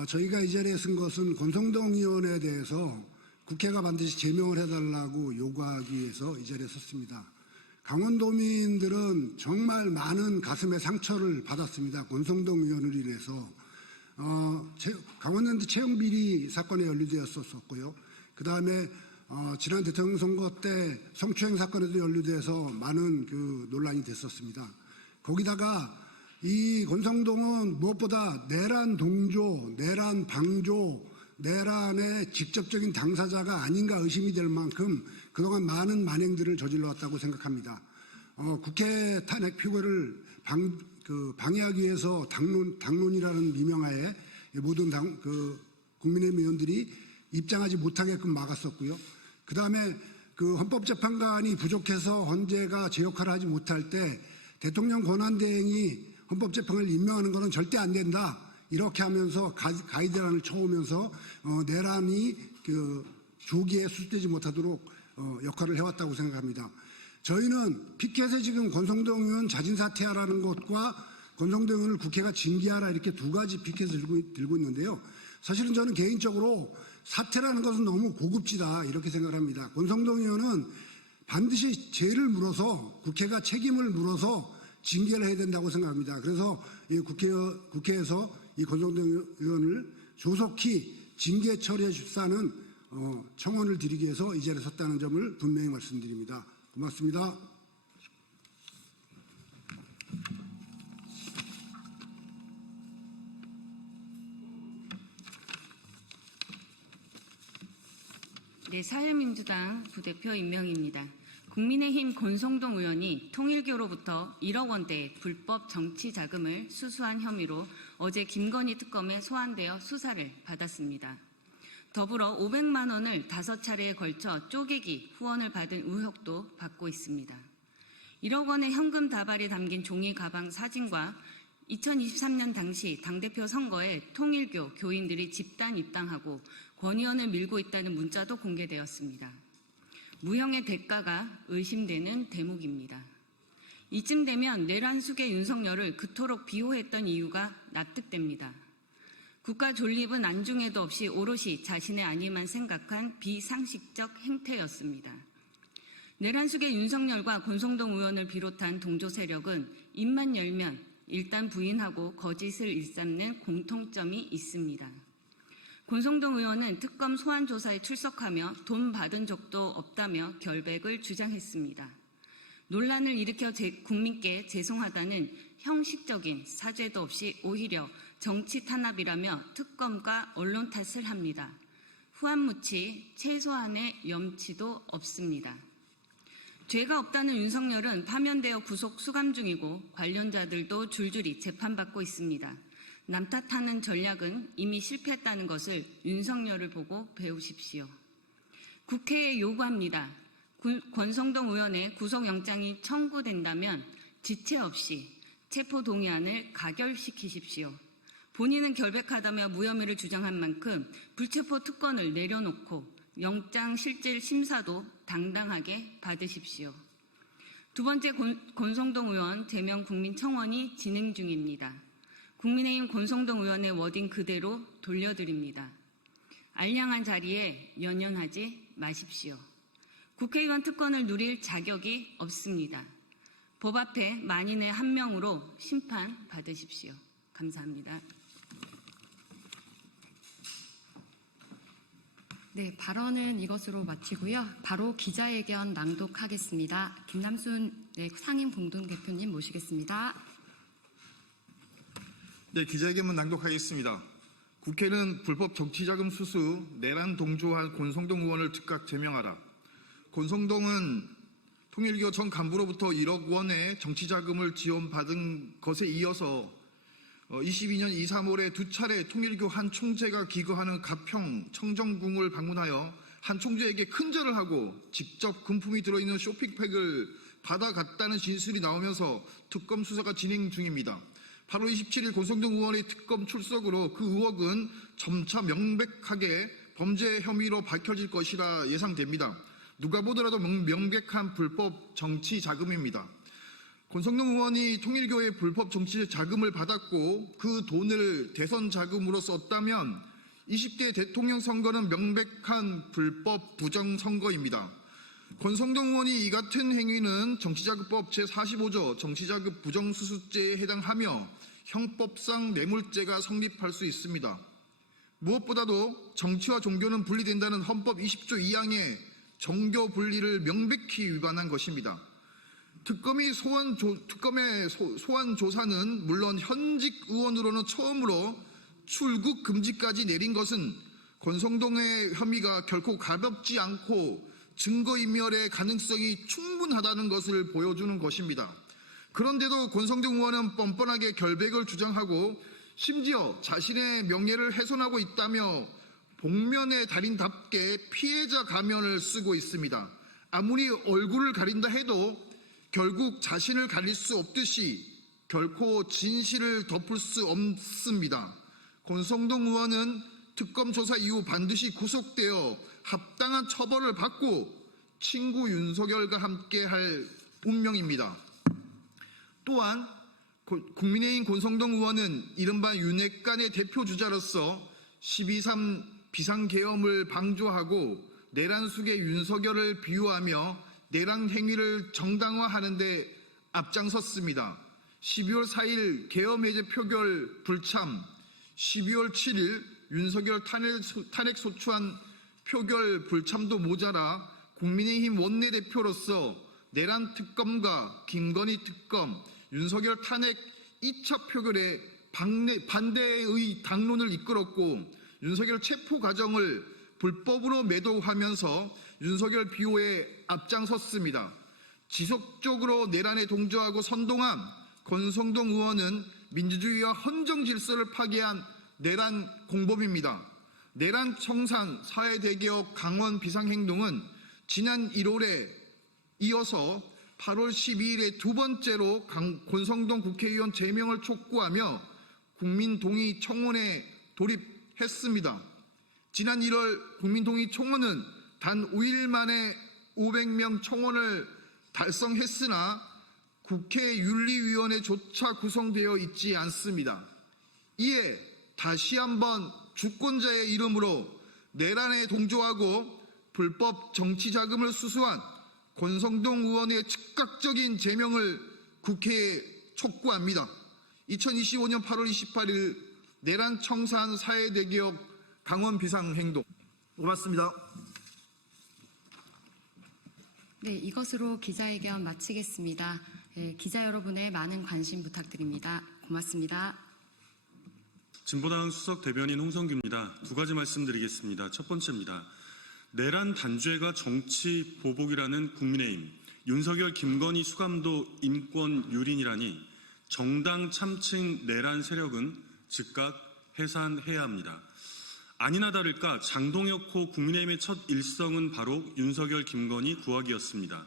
저희가 이 자리에 쓴 것은 권성동 의원에 대해서 국회가 반드시 제명을 해달라고 요구하기 위해서 이 자리에 섰습니다. 강원도민들은 정말 많은 가슴의 상처를 받았습니다. 권성동 의원을 인해서 강원랜드 채용비리 사건에 연루되었었고요. 그 다음에 지난 대통령 선거 때 성추행 사건에도 연루돼서 많은 그 논란이 됐었습니다. 거기다가 이 권성동은 무엇보다 내란 동조, 내란 방조, 내란의 직접적인 당사자가 아닌가 의심이 될 만큼 그동안 많은 만행들을 저질러 왔다고 생각합니다. 국회 탄핵 표결을 방해하기 위해서 당론이라는 미명하에 모든 국민의힘 의원들이 입장하지 못하게끔 막았었고요. 그 다음에 그 헌법재판관이 부족해서 헌재가 제 역할을 하지 못할 때 대통령 권한대행이 헌법재판을 임명하는 것은 절대 안 된다. 이렇게 하면서 가이드라인을 쳐오면서 내란이 그 조기에 수습되지 못하도록 역할을 해왔다고 생각합니다. 저희는 피켓에 지금 권성동 의원 자진 사퇴하라는 것과 권성동 의원을 국회가 징계하라 이렇게 두 가지 피켓을 들고 있는데요. 사실은 저는 개인적으로 사퇴라는 것은 너무 고급지다 이렇게 생각합니다. 권성동 의원은 반드시 죄를 물어서 국회가 책임을 물어서 징계를 해야 된다고 생각합니다. 그래서 국회에서 이 권성동 의원을 조속히 징계 처리해 줍사는 청원을 드리기 위해서 이 자리에 섰다는 점을 분명히 말씀드립니다. 고맙습니다. 네, 사회민주당 부대표 임명입니다. 국민의힘 권성동 의원이 통일교로부터 1억 원대의 불법 정치 자금을 수수한 혐의로 어제 김건희 특검에 소환되어 수사를 받았습니다. 더불어 500만 원을 5차례에 걸쳐 쪼개기 후원을 받은 의혹도 받고 있습니다. 1억 원의 현금 다발이 담긴 종이 가방 사진과 2023년 당시 당대표 선거에 통일교 교인들이 집단 입당하고 권 의원을 밀고 있다는 문자도 공개되었습니다. 무형의 대가가 의심되는 대목입니다. 이쯤 되면 내란 숙의 윤석열을 그토록 비호했던 이유가 납득됩니다. 국가 존립은 안중에도 없이 오롯이 자신의 안위만 생각한 비상식적 행태였습니다. 내란 숙의 윤석열과 권성동 의원을 비롯한 동조 세력은 입만 열면 일단 부인하고 거짓을 일삼는 공통점이 있습니다. 권성동 의원은 특검 소환 조사에 출석하며 돈 받은 적도 없다며 결백을 주장했습니다. 논란을 일으켜 국민께 죄송하다는 형식적인 사죄도 없이 오히려 정치 탄압이라며 특검과 언론 탓을 합니다. 후한무치 최소한의 염치도 없습니다. 죄가 없다는 윤석열은 파면되어 구속 수감 중이고 관련자들도 줄줄이 재판받고 있습니다. 남 탓하는 전략은 이미 실패했다는 것을 윤석열을 보고 배우십시오. 국회에 요구합니다. 권성동 의원의 구속영장이 청구된다면 지체 없이 체포동의안을 가결시키십시오. 본인은 결백하다며 무혐의를 주장한 만큼 불체포 특권을 내려놓고 영장 실질 심사도 당당하게 받으십시오. 두 번째 권성동 의원 제명 국민청원이 진행 중입니다. 국민의힘 권성동 의원의 워딩 그대로 돌려드립니다. 알량한 자리에 연연하지 마십시오. 국회의원 특권을 누릴 자격이 없습니다. 법 앞에 만인의 한 명으로 심판받으십시오. 감사합니다. 네, 발언은 이것으로 마치고요. 바로 기자회견 낭독하겠습니다. 김남순 상임 공동대표님 모시겠습니다. 네, 기자회견문 낭독하겠습니다. 국회는 불법 정치자금 수수 내란 동조한 권성동 의원을 즉각 제명하라. 권성동은 통일교 전 간부로부터 1억 원의 정치자금을 지원받은 것에 이어서 22년 2, 3월에 두 차례 통일교 한 총재가 기거하는 가평 청정궁을 방문하여 한 총재에게 큰절을 하고 직접 금품이 들어있는 쇼핑백을 받아갔다는 진술이 나오면서 특검 수사가 진행 중입니다. 8월 27일 권성동 의원의 특검 출석으로 그 의혹은 점차 명백하게 범죄 혐의로 밝혀질 것이라 예상됩니다. 누가 보더라도 명백한 불법 정치 자금입니다. 권성동 의원이 통일교의 불법 정치 자금을 받았고 그 돈을 대선 자금으로 썼다면 20대 대통령 선거는 명백한 불법 부정선거입니다. 권성동 의원이 이 같은 행위는 정치자금법 제45조 정치자금 부정수수죄에 해당하며 형법상 뇌물죄가 성립할 수 있습니다. 무엇보다도 정치와 종교는 분리된다는 헌법 20조 2항의 정교 분리를 명백히 위반한 것입니다. 특검의 소환 조사는 물론 현직 의원으로는 처음으로 출국 금지까지 내린 것은 권성동의 혐의가 결코 가볍지 않고 증거인멸의 가능성이 충분하다는 것을 보여주는 것입니다. 그런데도 권성동 의원은 뻔뻔하게 결백을 주장하고 심지어 자신의 명예를 훼손하고 있다며 복면의 달인답게 피해자 가면을 쓰고 있습니다. 아무리 얼굴을 가린다 해도 결국 자신을 가릴 수 없듯이 결코 진실을 덮을 수 없습니다. 권성동 의원은 특검 조사 이후 반드시 구속되어 합당한 처벌을 받고 친구 윤석열과 함께할 운명입니다. 또한 국민의힘 권성동 의원은 이른바 윤핵관의 대표주자로서 12.3 비상계엄을 방조하고 내란 숙의 윤석열을 비유하며 내란 행위를 정당화하는 데 앞장섰습니다. 12월 4일 계엄 해제 표결 불참, 12월 7일 윤석열 탄핵 소추안 표결 불참도 모자라 국민의힘 원내대표로서 내란 특검과 김건희 특검, 윤석열 탄핵 2차 표결에 반대의 당론을 이끌었고 윤석열 체포 과정을 불법으로 매도하면서 윤석열 비호에 앞장섰습니다. 지속적으로 내란에 동조하고 선동한 권성동 의원은 민주주의와 헌정 질서를 파괴한 내란 공범입니다. 내란 청산, 사회대개혁, 강원 비상행동은 지난 1월에 이어서 8월 12일에 두 번째로 권성동 국회의원 제명을 촉구하며 국민 동의 청원에 돌입했습니다. 지난 1월 국민 동의 청원은 단 5일 만에 500명 청원을 달성했으나 국회 윤리위원회조차 구성되어 있지 않습니다. 이에 다시 한번 주권자의 이름으로 내란에 동조하고 불법 정치자금을 수수한 권성동 의원의 즉각적인 제명을 국회에 촉구합니다. 2025년 8월 28일 내란 청산 사회대개혁 강원 비상행동. 고맙습니다. 네, 이것으로 기자회견 마치겠습니다. 기자 여러분의 많은 관심 부탁드립니다. 고맙습니다. 진보당 수석 대변인 홍성규입니다. 두 가지 말씀드리겠습니다. 첫 번째입니다. 내란 단죄가 정치 보복이라는 국민의힘, 윤석열 김건희 수감도 인권 유린이라니 정당 참칭 내란 세력은 즉각 해산해야 합니다. 아니나 다를까 장동혁 국민의힘의 첫 일성은 바로 윤석열 김건희 구하기였습니다.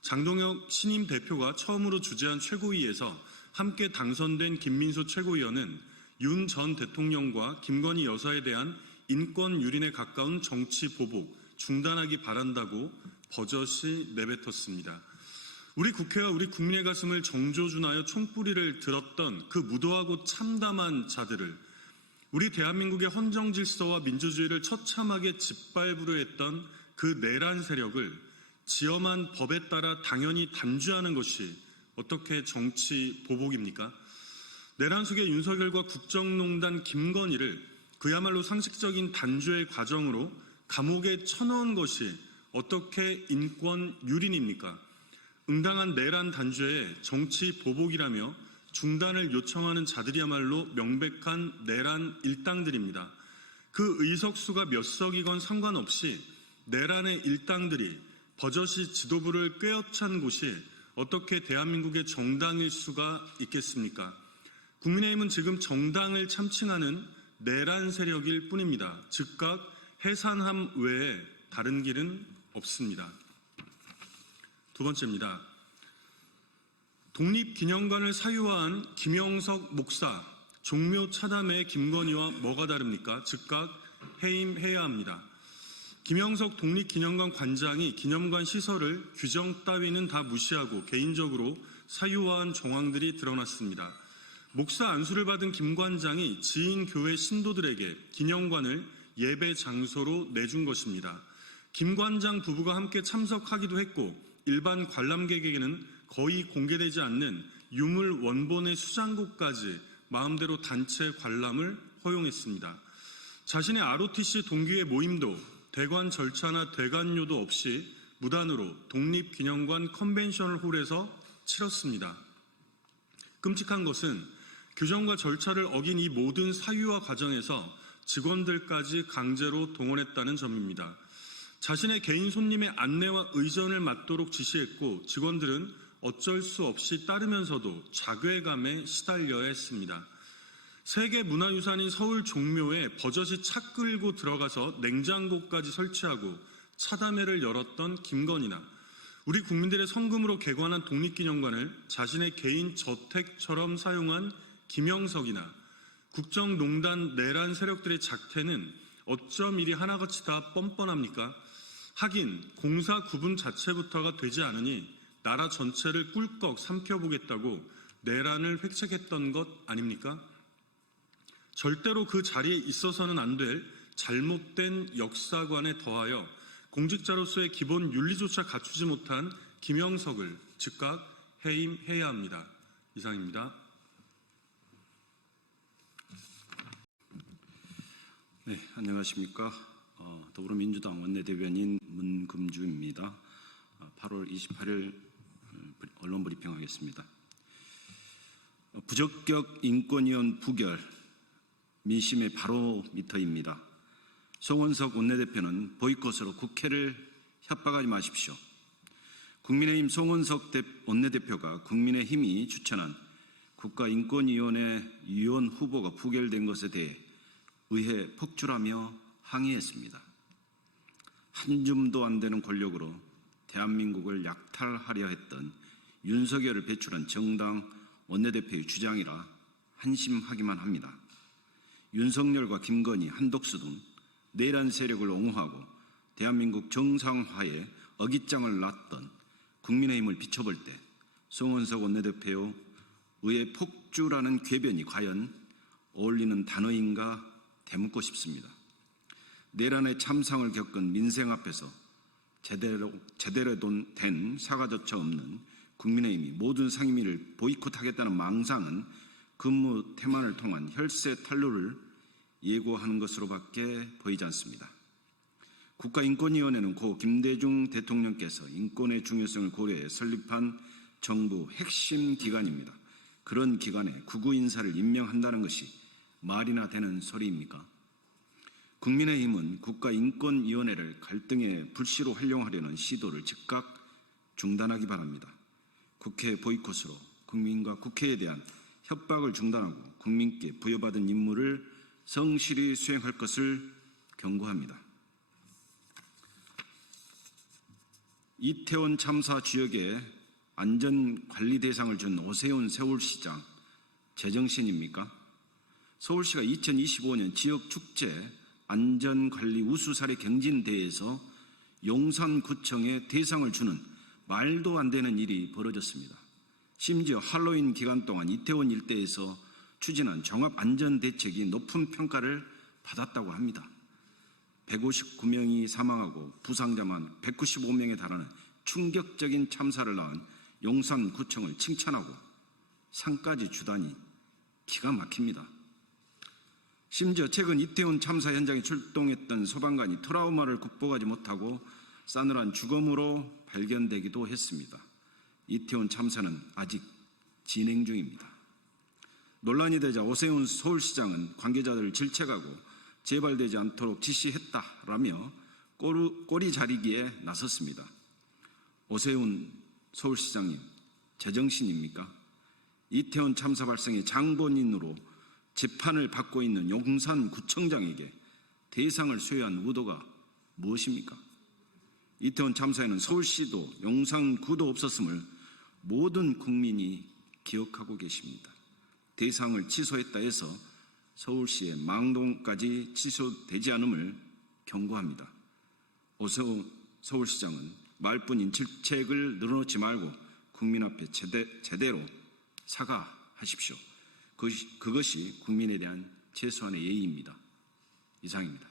장동혁 신임 대표가 처음으로 주재한 최고위에서 함께 당선된 김민수 최고위원은 윤 전 대통령과 김건희 여사에 대한 인권 유린에 가까운 정치 보복 중단하기 바란다고 버젓이 내뱉었습니다. 우리 국회와 우리 국민의 가슴을 정조준하여 총뿌리를 들었던 그 무도하고 참담한 자들을, 우리 대한민국의 헌정 질서와 민주주의를 처참하게 짓밟으려 했던 그 내란 세력을 지엄한 법에 따라 당연히 단죄하는 것이 어떻게 정치 보복입니까? 내란 속의 윤석열과 국정농단 김건희를 그야말로 상식적인 단죄의 과정으로 감옥에 쳐넣은 것이 어떻게 인권 유린입니까? 응당한 내란 단죄에 정치 보복이라며 중단을 요청하는 자들이야말로 명백한 내란 일당들입니다. 그 의석수가 몇 석이건 상관없이 내란의 일당들이 버젓이 지도부를 꿰어찬 곳이 어떻게 대한민국의 정당일 수가 있겠습니까? 국민의힘은 지금 정당을 참칭하는 내란 세력일 뿐입니다. 즉각 해산함 외에 다른 길은 없습니다. 두 번째입니다. 독립기념관을 사유화한 김영석 목사, 종묘 차담의 김건희와 뭐가 다릅니까? 즉각 해임해야 합니다. 김영석 독립기념관 관장이 기념관 시설을 규정 따위는 다 무시하고 개인적으로 사유화한 정황들이 드러났습니다. 목사 안수를 받은 김 관장이 지인 교회 신도들에게 기념관을 예배 장소로 내준 것입니다. 김 관장 부부가 함께 참석하기도 했고 일반 관람객에게는 거의 공개되지 않는 유물 원본의 수장고까지 마음대로 단체 관람을 허용했습니다. 자신의 ROTC 동기의 모임도 대관 절차나 대관료도 없이 무단으로 독립기념관 컨벤션 홀에서 치렀습니다. 끔찍한 것은 규정과 절차를 어긴 이 모든 사유화 과정에서 직원들까지 강제로 동원했다는 점입니다. 자신의 개인 손님의 안내와 의전을 맡도록 지시했고 직원들은 어쩔 수 없이 따르면서도 자괴감에 시달려야 했습니다. 세계문화유산인 서울 종묘에 버젓이 차 끌고 들어가서 냉장고까지 설치하고 차담회를 열었던 김건희나 우리 국민들의 성금으로 개관한 독립기념관을 자신의 개인 저택처럼 사용한 김영석이나 국정농단 내란 세력들의 작태는 어쩜 이리 하나같이 다 뻔뻔합니까? 하긴 공사 구분 자체부터가 되지 않으니 나라 전체를 꿀꺽 삼켜보겠다고 내란을 획책했던 것 아닙니까? 절대로 그 자리에 있어서는 안 될 잘못된 역사관에 더하여 공직자로서의 기본 윤리조차 갖추지 못한 김영석을 즉각 해임해야 합니다. 이상입니다. 네, 안녕하십니까. 더불어민주당 원내대변인 문금주입니다. 8월 28일 언론 브리핑하겠습니다. 부적격 인권위원 부결, 민심의 바로미터입니다. 송원석 원내대표는 보이콧으로 국회를 협박하지 마십시오. 국민의힘 송원석 원내대표가 국민의힘이 추천한 국가인권위원회 위원 후보가 부결된 것에 대해 의회 폭주하며 항의했습니다. 한 줌도 안 되는 권력으로 대한민국을 약탈하려 했던 윤석열을 배출한 정당 원내대표의 주장이라 한심하기만 합니다. 윤석열과 김건희, 한독수 등 내란 세력을 옹호하고 대한민국 정상화에 어깃장을 놨던 국민의힘을 비춰볼 때 송원석 원내대표의 의회 폭주라는 궤변이 과연 어울리는 단어인가 되묻고 싶습니다. 내란의 참상을 겪은 민생 앞에서 제대로 된 사과조차 없는 국민의힘이 모든 상임위를 보이콧하겠다는 망상은 근무 태만을 통한 혈세 탄로를 예고하는 것으로밖에 보이지 않습니다. 국가인권위원회는 고 김대중 대통령께서 인권의 중요성을 고려해 설립한 정부 핵심 기관입니다. 그런 기관에 구구 인사를 임명한다는 것이 말이나 되는 소리입니까? 국민의힘은 국가인권위원회를 갈등의 불씨로 활용하려는 시도를 즉각 중단하기 바랍니다. 국회 보이콧으로 국민과 국회에 대한 협박을 중단하고 국민께 부여받은 임무를 성실히 수행할 것을 경고합니다. 이태원 참사 지역에 안전관리 대상을 준 오세훈 서울시장 제정신입니까? 서울시가 2025년 지역축제 안전관리 우수사례 경진대회에서 용산구청에 대상을 주는 말도 안 되는 일이 벌어졌습니다. 심지어 할로윈 기간 동안 이태원 일대에서 추진한 종합안전대책이 높은 평가를 받았다고 합니다. 159명이 사망하고 부상자만 195명에 달하는 충격적인 참사를 낳은 용산구청을 칭찬하고 상까지 주다니 기가 막힙니다. 심지어 최근 이태원 참사 현장에 출동했던 소방관이 트라우마를 극복하지 못하고 싸늘한 죽음으로 발견되기도 했습니다. 이태원 참사는 아직 진행 중입니다. 논란이 되자 오세훈 서울시장은 관계자들을 질책하고 재발되지 않도록 지시했다라며 꼬리 자리기에 나섰습니다. 오세훈 서울시장님, 제정신입니까? 이태원 참사 발생의 장본인으로 재판을 받고 있는 용산구청장에게 대상을 수여한 의도가 무엇입니까? 이태원 참사에는 서울시도 용산구도 없었음을 모든 국민이 기억하고 계십니다. 대상을 취소했다 해서 서울시의 망동까지 취소되지 않음을 경고합니다. 오세훈 서울시장은 말뿐인 질책을 늘어놓지 말고 국민 앞에 제대로 사과하십시오. 그것이 국민에 대한 최소한의 예의입니다. 이상입니다.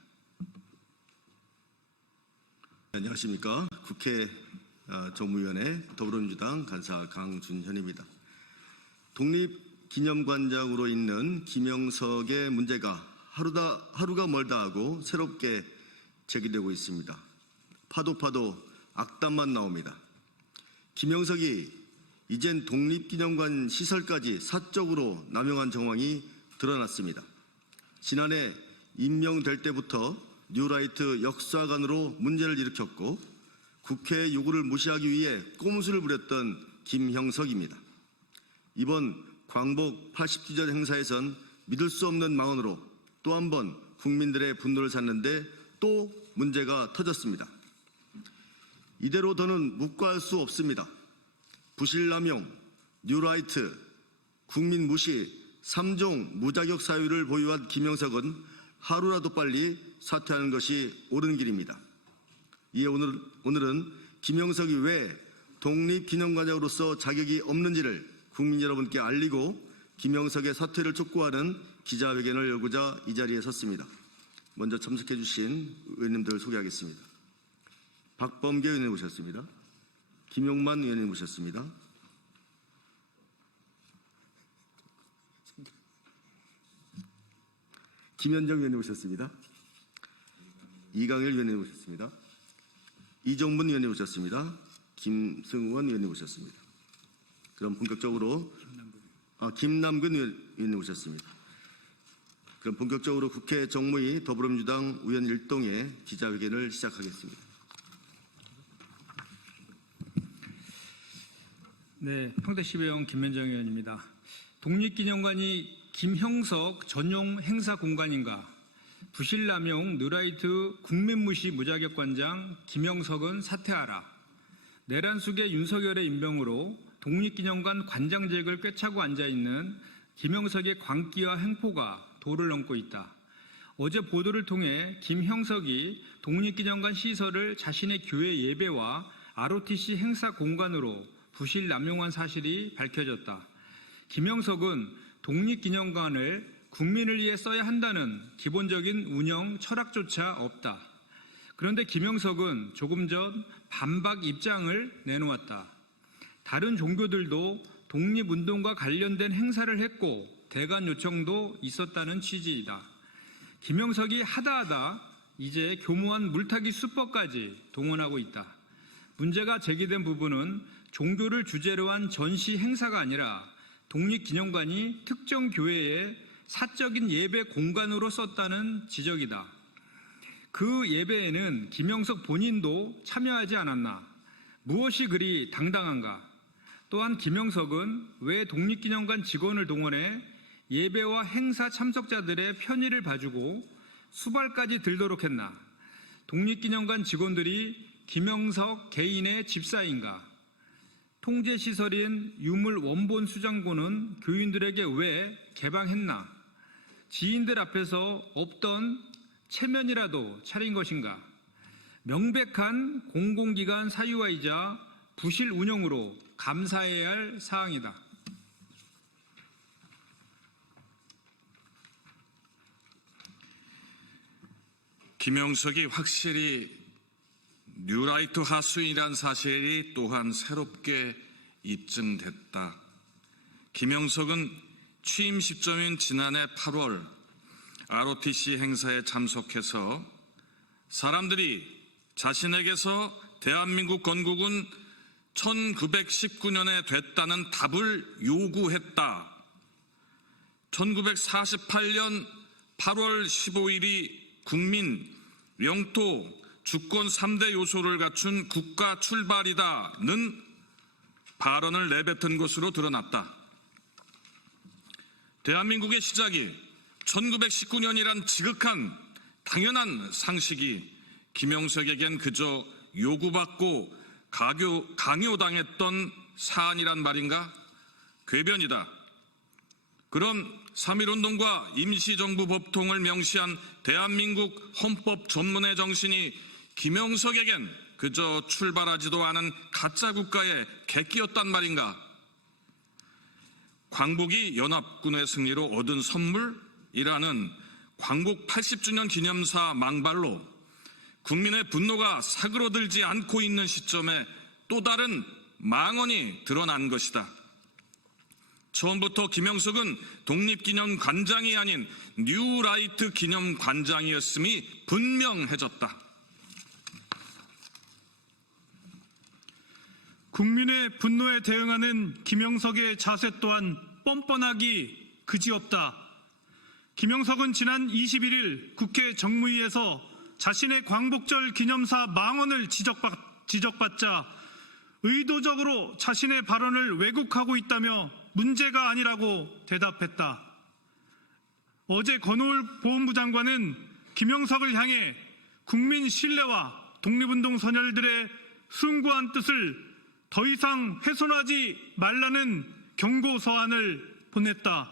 안녕하십니까. 국회 정무위원회 더불어민주당 간사 강준현입니다. 독립기념관장으로 있는 김영석의 문제가 하루가 멀다 하고 새롭게 제기되고 있습니다. 파도 악담만 나옵니다. 김영석이 이젠 독립기념관 시설까지 사적으로 남용한 정황이 드러났습니다. 지난해 임명될 때부터 뉴라이트 역사관으로 문제를 일으켰고 국회의 요구를 무시하기 위해 꼼수를 부렸던 김형석입니다. 이번 광복 80주년 행사에선 믿을 수 없는 망언으로 또 한 번 국민들의 분노를 샀는데 또 문제가 터졌습니다. 이대로 더는 묵과할 수 없습니다. 부실남용, 뉴라이트, 국민 무시, 3종 무자격 사유를 보유한 김영석은 하루라도 빨리 사퇴하는 것이 옳은 길입니다. 이에 오늘은 김영석이 왜 독립기념관장으로서 자격이 없는지를 국민 여러분께 알리고 김영석의 사퇴를 촉구하는 기자회견을 열고자 이 자리에 섰습니다. 먼저 참석해 주신 의원님들 소개하겠습니다. 박범계 의원님 모셨습니다. 김용만 의원님 모셨습니다. 김현정 의원님 모셨습니다. 이강일 의원님 모셨습니다. 이정문 의원님 모셨습니다. 김승원 의원님 모셨습니다. 그럼 본격적으로 김남근 의원님 모셨습니다. 그럼 본격적으로 국회 정무위 더불어민주당 의원 일동의 기자회견을 시작하겠습니다. 네, 평택시의원 김현정 의원입니다. 독립기념관이 김형석 전용 행사 공간인가? 부실남용 뉴라이트 국민무시 무자격관장 김형석은 사퇴하라. 내란 속의 윤석열의 임명으로 독립기념관 관장직을 꿰차고 앉아있는 김형석의 광기와 횡포가 도를 넘고 있다. 어제 보도를 통해 김형석이 독립기념관 시설을 자신의 교회 예배와 ROTC 행사 공간으로 부실 남용한 사실이 밝혀졌다. 김형석은 독립기념관을 국민을 위해 써야 한다는 기본적인 운영 철학조차 없다. 그런데 김형석은 조금 전 반박 입장을 내놓았다. 다른 종교들도 독립운동과 관련된 행사를 했고 대관 요청도 있었다는 취지이다. 김형석이 하다하다 이제 교묘한 물타기 수법까지 동원하고 있다. 문제가 제기된 부분은 종교를 주제로 한 전시 행사가 아니라 독립기념관이 특정 교회의 사적인 예배 공간으로 썼다는 지적이다. 그 예배에는 김형석 본인도 참여하지 않았나? 무엇이 그리 당당한가? 또한 김형석은 왜 독립기념관 직원을 동원해 예배와 행사 참석자들의 편의를 봐주고 수발까지 들도록 했나? 독립기념관 직원들이 김형석 개인의 집사인가? 통제시설인 유물 원본 수장고는 교인들에게 왜 개방했나? 지인들 앞에서 없던 체면이라도 차린 것인가? 명백한 공공기관 사유화이자 부실 운영으로 감사해야 할 사항이다. 김영석이 확실히 뉴라이트 하수인이란 사실이 또한 새롭게 입증됐다. 김영석은 취임 시점인 지난해 8월 ROTC 행사에 참석해서 사람들이 자신에게서 대한민국 건국은 1919년에 됐다는 답을 요구했다. 1948년 8월 15일이 국민, 영토, 주권 3대 요소를 갖춘 국가 출발이다는 발언을 내뱉은 것으로 드러났다. 대한민국의 시작이 1919년이란 지극한 당연한 상식이 김영석에겐 그저 요구받고 강요당했던 사안이란 말인가? 궤변이다. 그럼 3.1운동과 임시정부 법통을 명시한 대한민국 헌법 전문의 정신이 김영석에겐 그저 출발하지도 않은 가짜 국가의 객기였단 말인가? 광복이 연합군의 승리로 얻은 선물이라는 광복 80주년 기념사 망발로 국민의 분노가 사그러들지 않고 있는 시점에 또 다른 망언이 드러난 것이다. 처음부터 김영석은 독립기념관장이 아닌 뉴라이트 기념관장이었음이 분명해졌다. 국민의 분노에 대응하는 김영석의 자세 또한 뻔뻔하기 그지없다. 김영석은 지난 21일 국회 정무위에서 자신의 광복절 기념사 망언을 지적받자 의도적으로 자신의 발언을 왜곡하고 있다며 문제가 아니라고 대답했다. 어제 권오을 보훈부 장관은 김영석을 향해 국민 신뢰와 독립운동 선열들의 숭고한 뜻을 더 이상 훼손하지 말라는 경고 서한을 보냈다.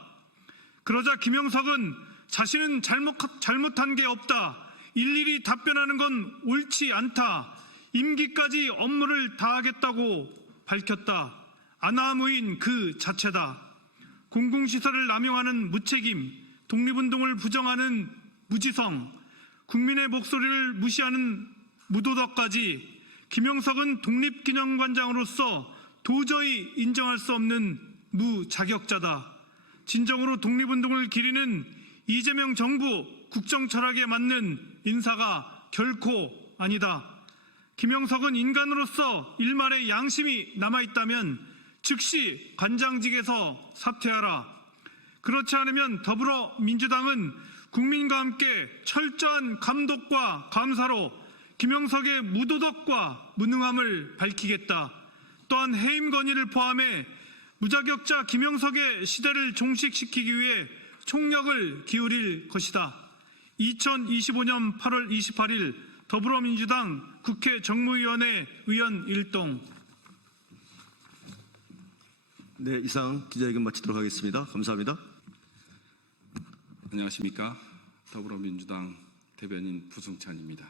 그러자 김영석은 자신은 잘못한 게 없다. 일일이 답변하는 건 옳지 않다. 임기까지 업무를 다하겠다고 밝혔다. 아나무인 그 자체다. 공공시설을 남용하는 무책임, 독립운동을 부정하는 무지성, 국민의 목소리를 무시하는 무도덕까지 김영석은 독립기념관장으로서 도저히 인정할 수 없는 무자격자다. 진정으로 독립운동을 기리는 이재명 정부 국정 철학에 맞는 인사가 결코 아니다. 김영석은 인간으로서 일말의 양심이 남아있다면 즉시 관장직에서 사퇴하라. 그렇지 않으면 더불어민주당은 국민과 함께 철저한 감독과 감사로 김영석의 무도덕과 무능함을 밝히겠다. 또한 해임 건의를 포함해 무자격자 김영석의 시대를 종식시키기 위해 총력을 기울일 것이다. 2025년 8월 28일 더불어민주당 국회 정무위원회 의원 일동. 네, 이상 기자회견 마치도록 하겠습니다. 감사합니다. 안녕하십니까. 더불어민주당 대변인 부승찬입니다.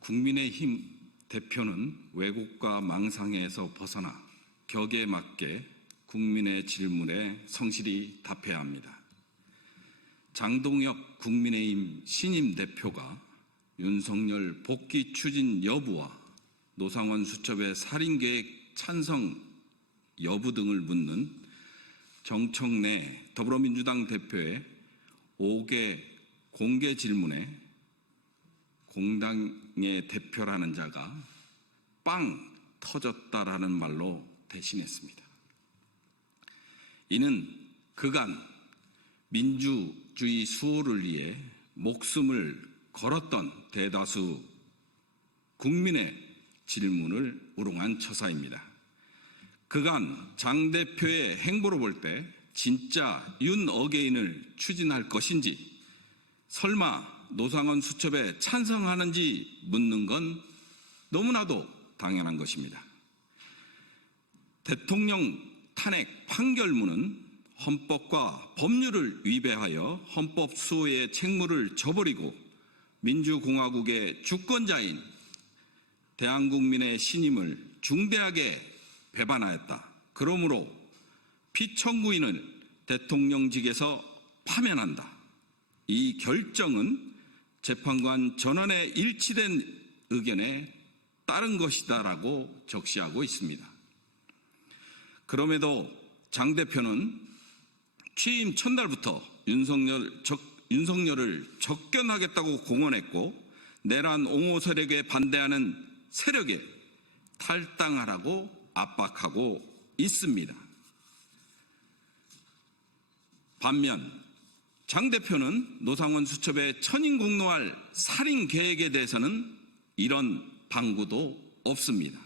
국민의힘 대표는 왜곡과 망상에서 벗어나 격에 맞게 국민의 질문에 성실히 답해야 합니다. 장동혁 국민의힘 신임 대표가 윤석열 복귀 추진 여부와 노상원 수첩의 살인계획 찬성 여부 등을 묻는 정청래 더불어민주당 대표의 5개 공개 질문에 공당의 대표라는 자가 빵 터졌다라는 말로 대신했습니다. 이는 그간 민주주의 수호를 위해 목숨을 걸었던 대다수 국민의 질문을 우롱한 처사입니다. 그간 장 대표의 행보로 볼 때 진짜 윤 어게인을 추진할 것인지, 설마 노상원 수첩에 찬성하는지 묻는 건 너무나도 당연한 것입니다. 대통령 탄핵 판결문은 헌법과 법률을 위배하여 헌법 수호의 책무를 저버리고 민주공화국의 주권자인 대한국민의 신임을 중대하게 배반하였다. 그러므로 피청구인을 대통령직에서 파면한다. 이 결정은 재판관 전원의 일치된 의견에 따른 것이다라고 적시하고 있습니다. 그럼에도 장 대표는 취임 첫날부터 윤석열을 접견하겠다고 공언했고 내란 옹호 세력에 반대하는 세력에 탈당하라고 압박하고 있습니다. 반면 장 대표는 노상원 수첩에 천인공노할 살인 계획에 대해서는 이런 방구도 없습니다.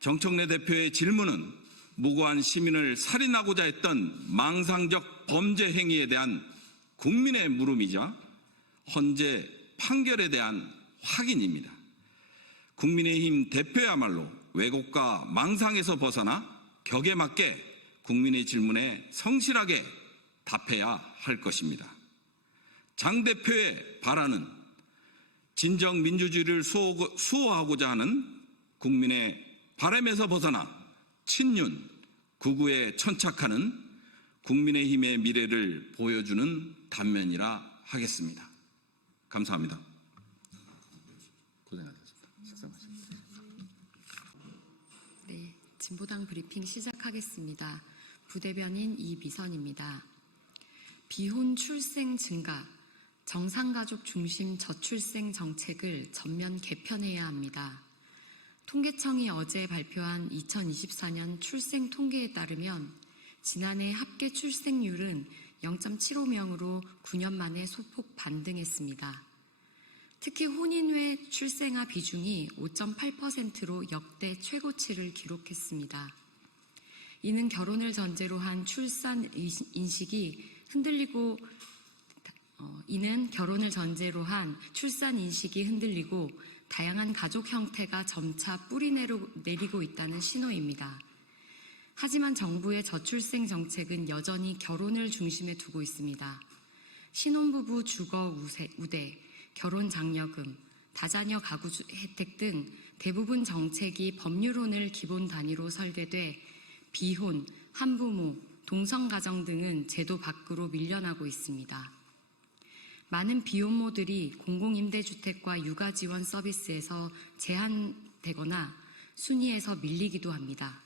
정청래 대표의 질문은 무고한 시민을 살인하고자 했던 망상적 범죄 행위에 대한 국민의 물음이자 헌재 판결에 대한 확인입니다. 국민의힘 대표야말로 왜곡과 망상에서 벗어나 격에 맞게 국민의 질문에 성실하게 답해야 할 것입니다. 장 대표의 발언은 진정 민주주의를 수호하고자 하는 국민의 바람에서 벗어나 친윤, 극우에 천착하는 국민의힘의 미래를 보여주는 단면이라 하겠습니다. 감사합니다. 네, 진보당 브리핑 시작하겠습니다. 부대변인 이미선입니다. 비혼 출생 증가, 정상가족 중심 저출생 정책을 전면 개편해야 합니다. 통계청이 어제 발표한 2024년 출생 통계에 따르면 지난해 합계 출생률은 0.75명으로 9년 만에 소폭 반등했습니다. 특히 혼인 외 출생아 비중이 5.8%로 역대 최고치를 기록했습니다. 이는 결혼을 전제로 한 출산 인식이 흔들리고 다양한 가족 형태가 점차 뿌리 내리고 있다는 신호입니다. 하지만 정부의 저출생 정책은 여전히 결혼을 중심에 두고 있습니다. 신혼부부 주거 우대, 결혼 장려금, 다자녀 가구 혜택 등 대부분 정책이 법률혼을 기본 단위로 설계돼 비혼, 한부모, 동성가정 등은 제도 밖으로 밀려나고 있습니다. 많은 비혼모들이 공공임대주택과 육아지원 서비스에서 제한되거나 순위에서 밀리기도 합니다.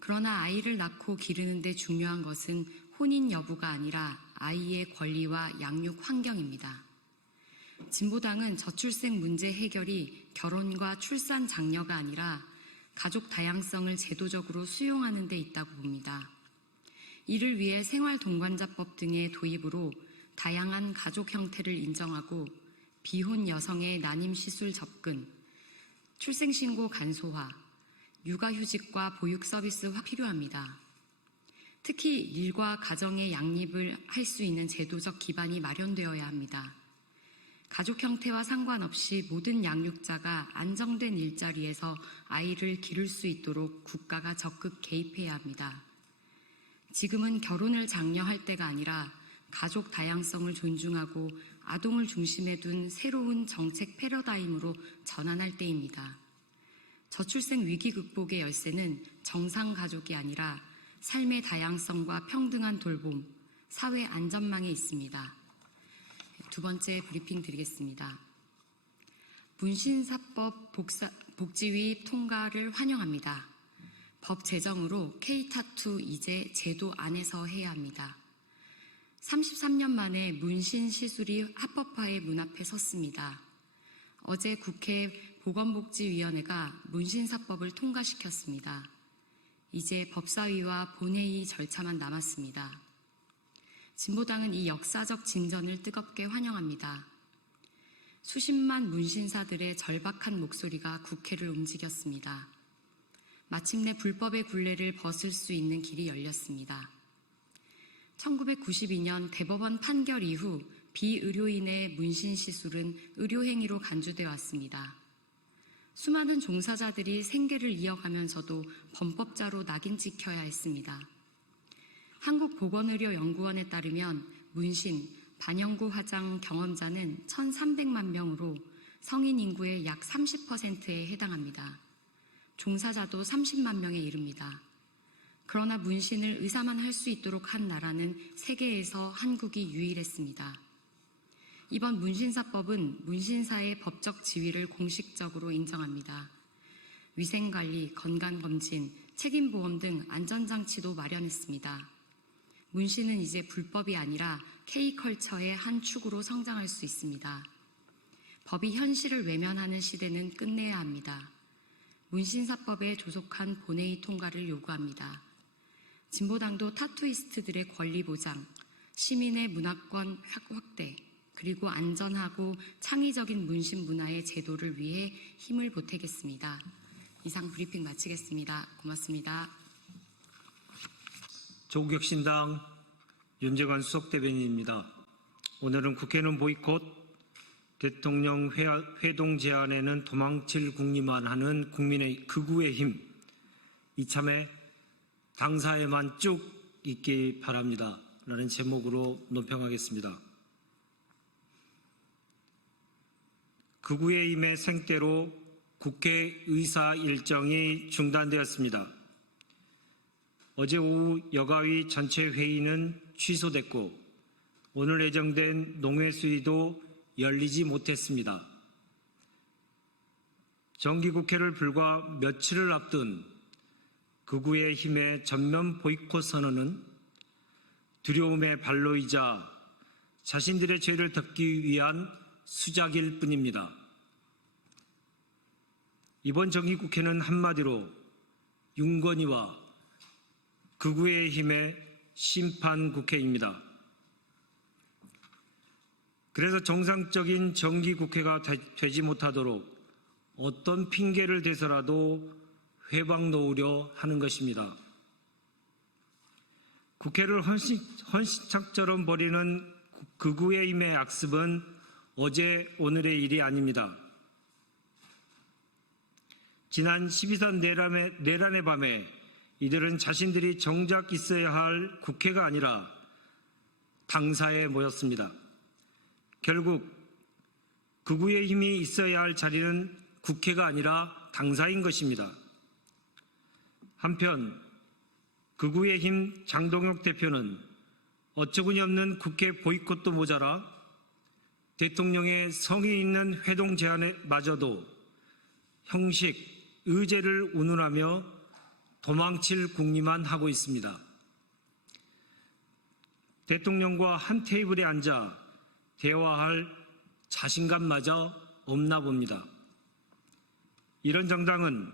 그러나 아이를 낳고 기르는 데 중요한 것은 혼인 여부가 아니라 아이의 권리와 양육 환경입니다. 진보당은 저출생 문제 해결이 결혼과 출산 장려가 아니라 가족 다양성을 제도적으로 수용하는 데 있다고 봅니다. 이를 위해 생활동반자법 등의 도입으로 다양한 가족 형태를 인정하고 비혼 여성의 난임시술 접근, 출생신고 간소화, 육아휴직과 보육 서비스가 필요합니다. 특히 일과 가정의 양립을 할 수 있는 제도적 기반이 마련되어야 합니다. 가족 형태와 상관없이 모든 양육자가 안정된 일자리에서 아이를 기를 수 있도록 국가가 적극 개입해야 합니다. 지금은 결혼을 장려할 때가 아니라 가족 다양성을 존중하고 아동을 중심에 둔 새로운 정책 패러다임으로 전환할 때입니다. 저출생 위기 극복의 열쇠는 정상가족이 아니라 삶의 다양성과 평등한 돌봄, 사회 안전망에 있습니다. 두 번째 브리핑 드리겠습니다. 문신사법 복지위 통과를 환영합니다. 법 제정으로 K-타투 이제 제도 안에서 해야 합니다. 33년 만에 문신 시술이 합법화의 문 앞에 섰습니다. 어제 국회 보건복지위원회가 문신사법을 통과시켰습니다. 이제 법사위와 본회의 절차만 남았습니다. 진보당은 이 역사적 진전을 뜨겁게 환영합니다. 수십만 문신사들의 절박한 목소리가 국회를 움직였습니다. 마침내 불법의 굴레를 벗을 수 있는 길이 열렸습니다. 1992년 대법원 판결 이후 비의료인의 문신 시술은 의료행위로 간주되어 왔습니다. 수많은 종사자들이 생계를 이어가면서도 범법자로 낙인 찍혀야 했습니다. 한국보건의료연구원에 따르면 문신, 반영구 화장 경험자는 1,300만 명으로 성인 인구의 약 30%에 해당합니다. 종사자도 30만 명에 이릅니다. 그러나 문신을 의사만 할 수 있도록 한 나라는 세계에서 한국이 유일했습니다. 이번 문신사법은 문신사의 법적 지위를 공식적으로 인정합니다. 위생관리, 건강검진, 책임보험 등 안전장치도 마련했습니다. 문신은 이제 불법이 아니라 K컬처의 한 축으로 성장할 수 있습니다. 법이 현실을 외면하는 시대는 끝내야 합니다. 문신사법에 조속한 본회의 통과를 요구합니다. 진보당도 타투이스트들의 권리 보장, 시민의 문화권 확대, 그리고 안전하고 창의적인 문신 문화의 제도를 위해 힘을 보태겠습니다. 이상 브리핑 마치겠습니다. 고맙습니다. 조국혁신당 윤재관 수석대변인입니다. 오늘은 국회는 보이콧, 대통령 회동 제안에는 도망칠 국리만 하는 국민의 극우의 힘, 이참에 당사에만 쭉 있기 바랍니다. 라는 제목으로 논평하겠습니다. 극우의 힘의 생떼로 국회 의사 일정이 중단되었습니다. 어제 오후 여가위 전체 회의는 취소됐고 오늘 예정된 농회수위도 열리지 못했습니다. 정기국회를 불과 며칠을 앞둔 극우의 힘의 전면 보이콧 선언은 두려움의 발로이자 자신들의 죄를 덮기 위한 수작일 뿐입니다. 이번 정기국회는 한마디로 윤건희와 극우의 힘의 심판국회입니다. 그래서 정상적인 정기국회가 되지 못하도록 어떤 핑계를 대서라도 회방 놓으려 하는 것입니다. 국회를 헌신짝처럼 벌이는 극우의 힘의 악습은 어제 오늘의 일이 아닙니다. 지난 12선 내란의 밤에 이들은 자신들이 정작 있어야 할 국회가 아니라 당사에 모였습니다. 결국 극우의 힘이 있어야 할 자리는 국회가 아니라 당사인 것입니다. 한편 극우의 힘 장동혁 대표는 어처구니 없는 국회 보이콧도 모자라 대통령의 성의 있는 회동 제안마저도 형식, 의제를 운운하며 도망칠 궁리만 하고 있습니다. 대통령과 한 테이블에 앉아 대화할 자신감마저 없나 봅니다. 이런 정당은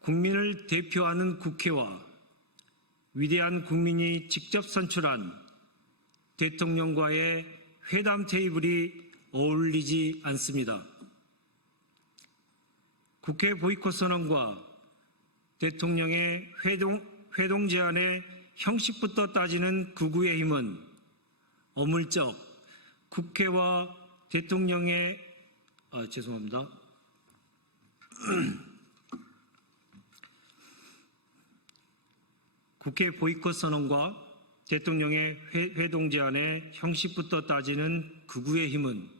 국민을 대표하는 국회와 위대한 국민이 직접 선출한 대통령과의 회담 테이블이 어울리지 않습니다. 국회 보이콧 선언과 대통령의 회동 제안의 형식부터 따지는 극우의 힘은 어물쩍 국회와 대통령의 국회 보이콧 선언과 대통령의 회동 제안의 형식부터 따지는 극우의 힘은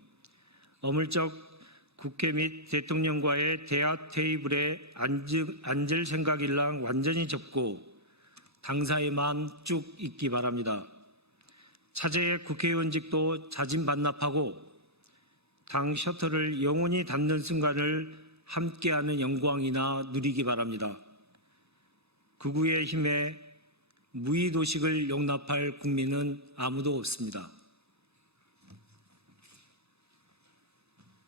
어물쩍 국회 및 대통령과의 대화 테이블에 앉을 생각일랑 완전히 접고 당사에만 쭉 있기 바랍니다. 차제의 국회의원직도 자진반납하고 당 셔터를 영원히 닫는 순간을 함께하는 영광이나 누리기 바랍니다. 극우의 힘에 무의도식을 용납할 국민은 아무도 없습니다.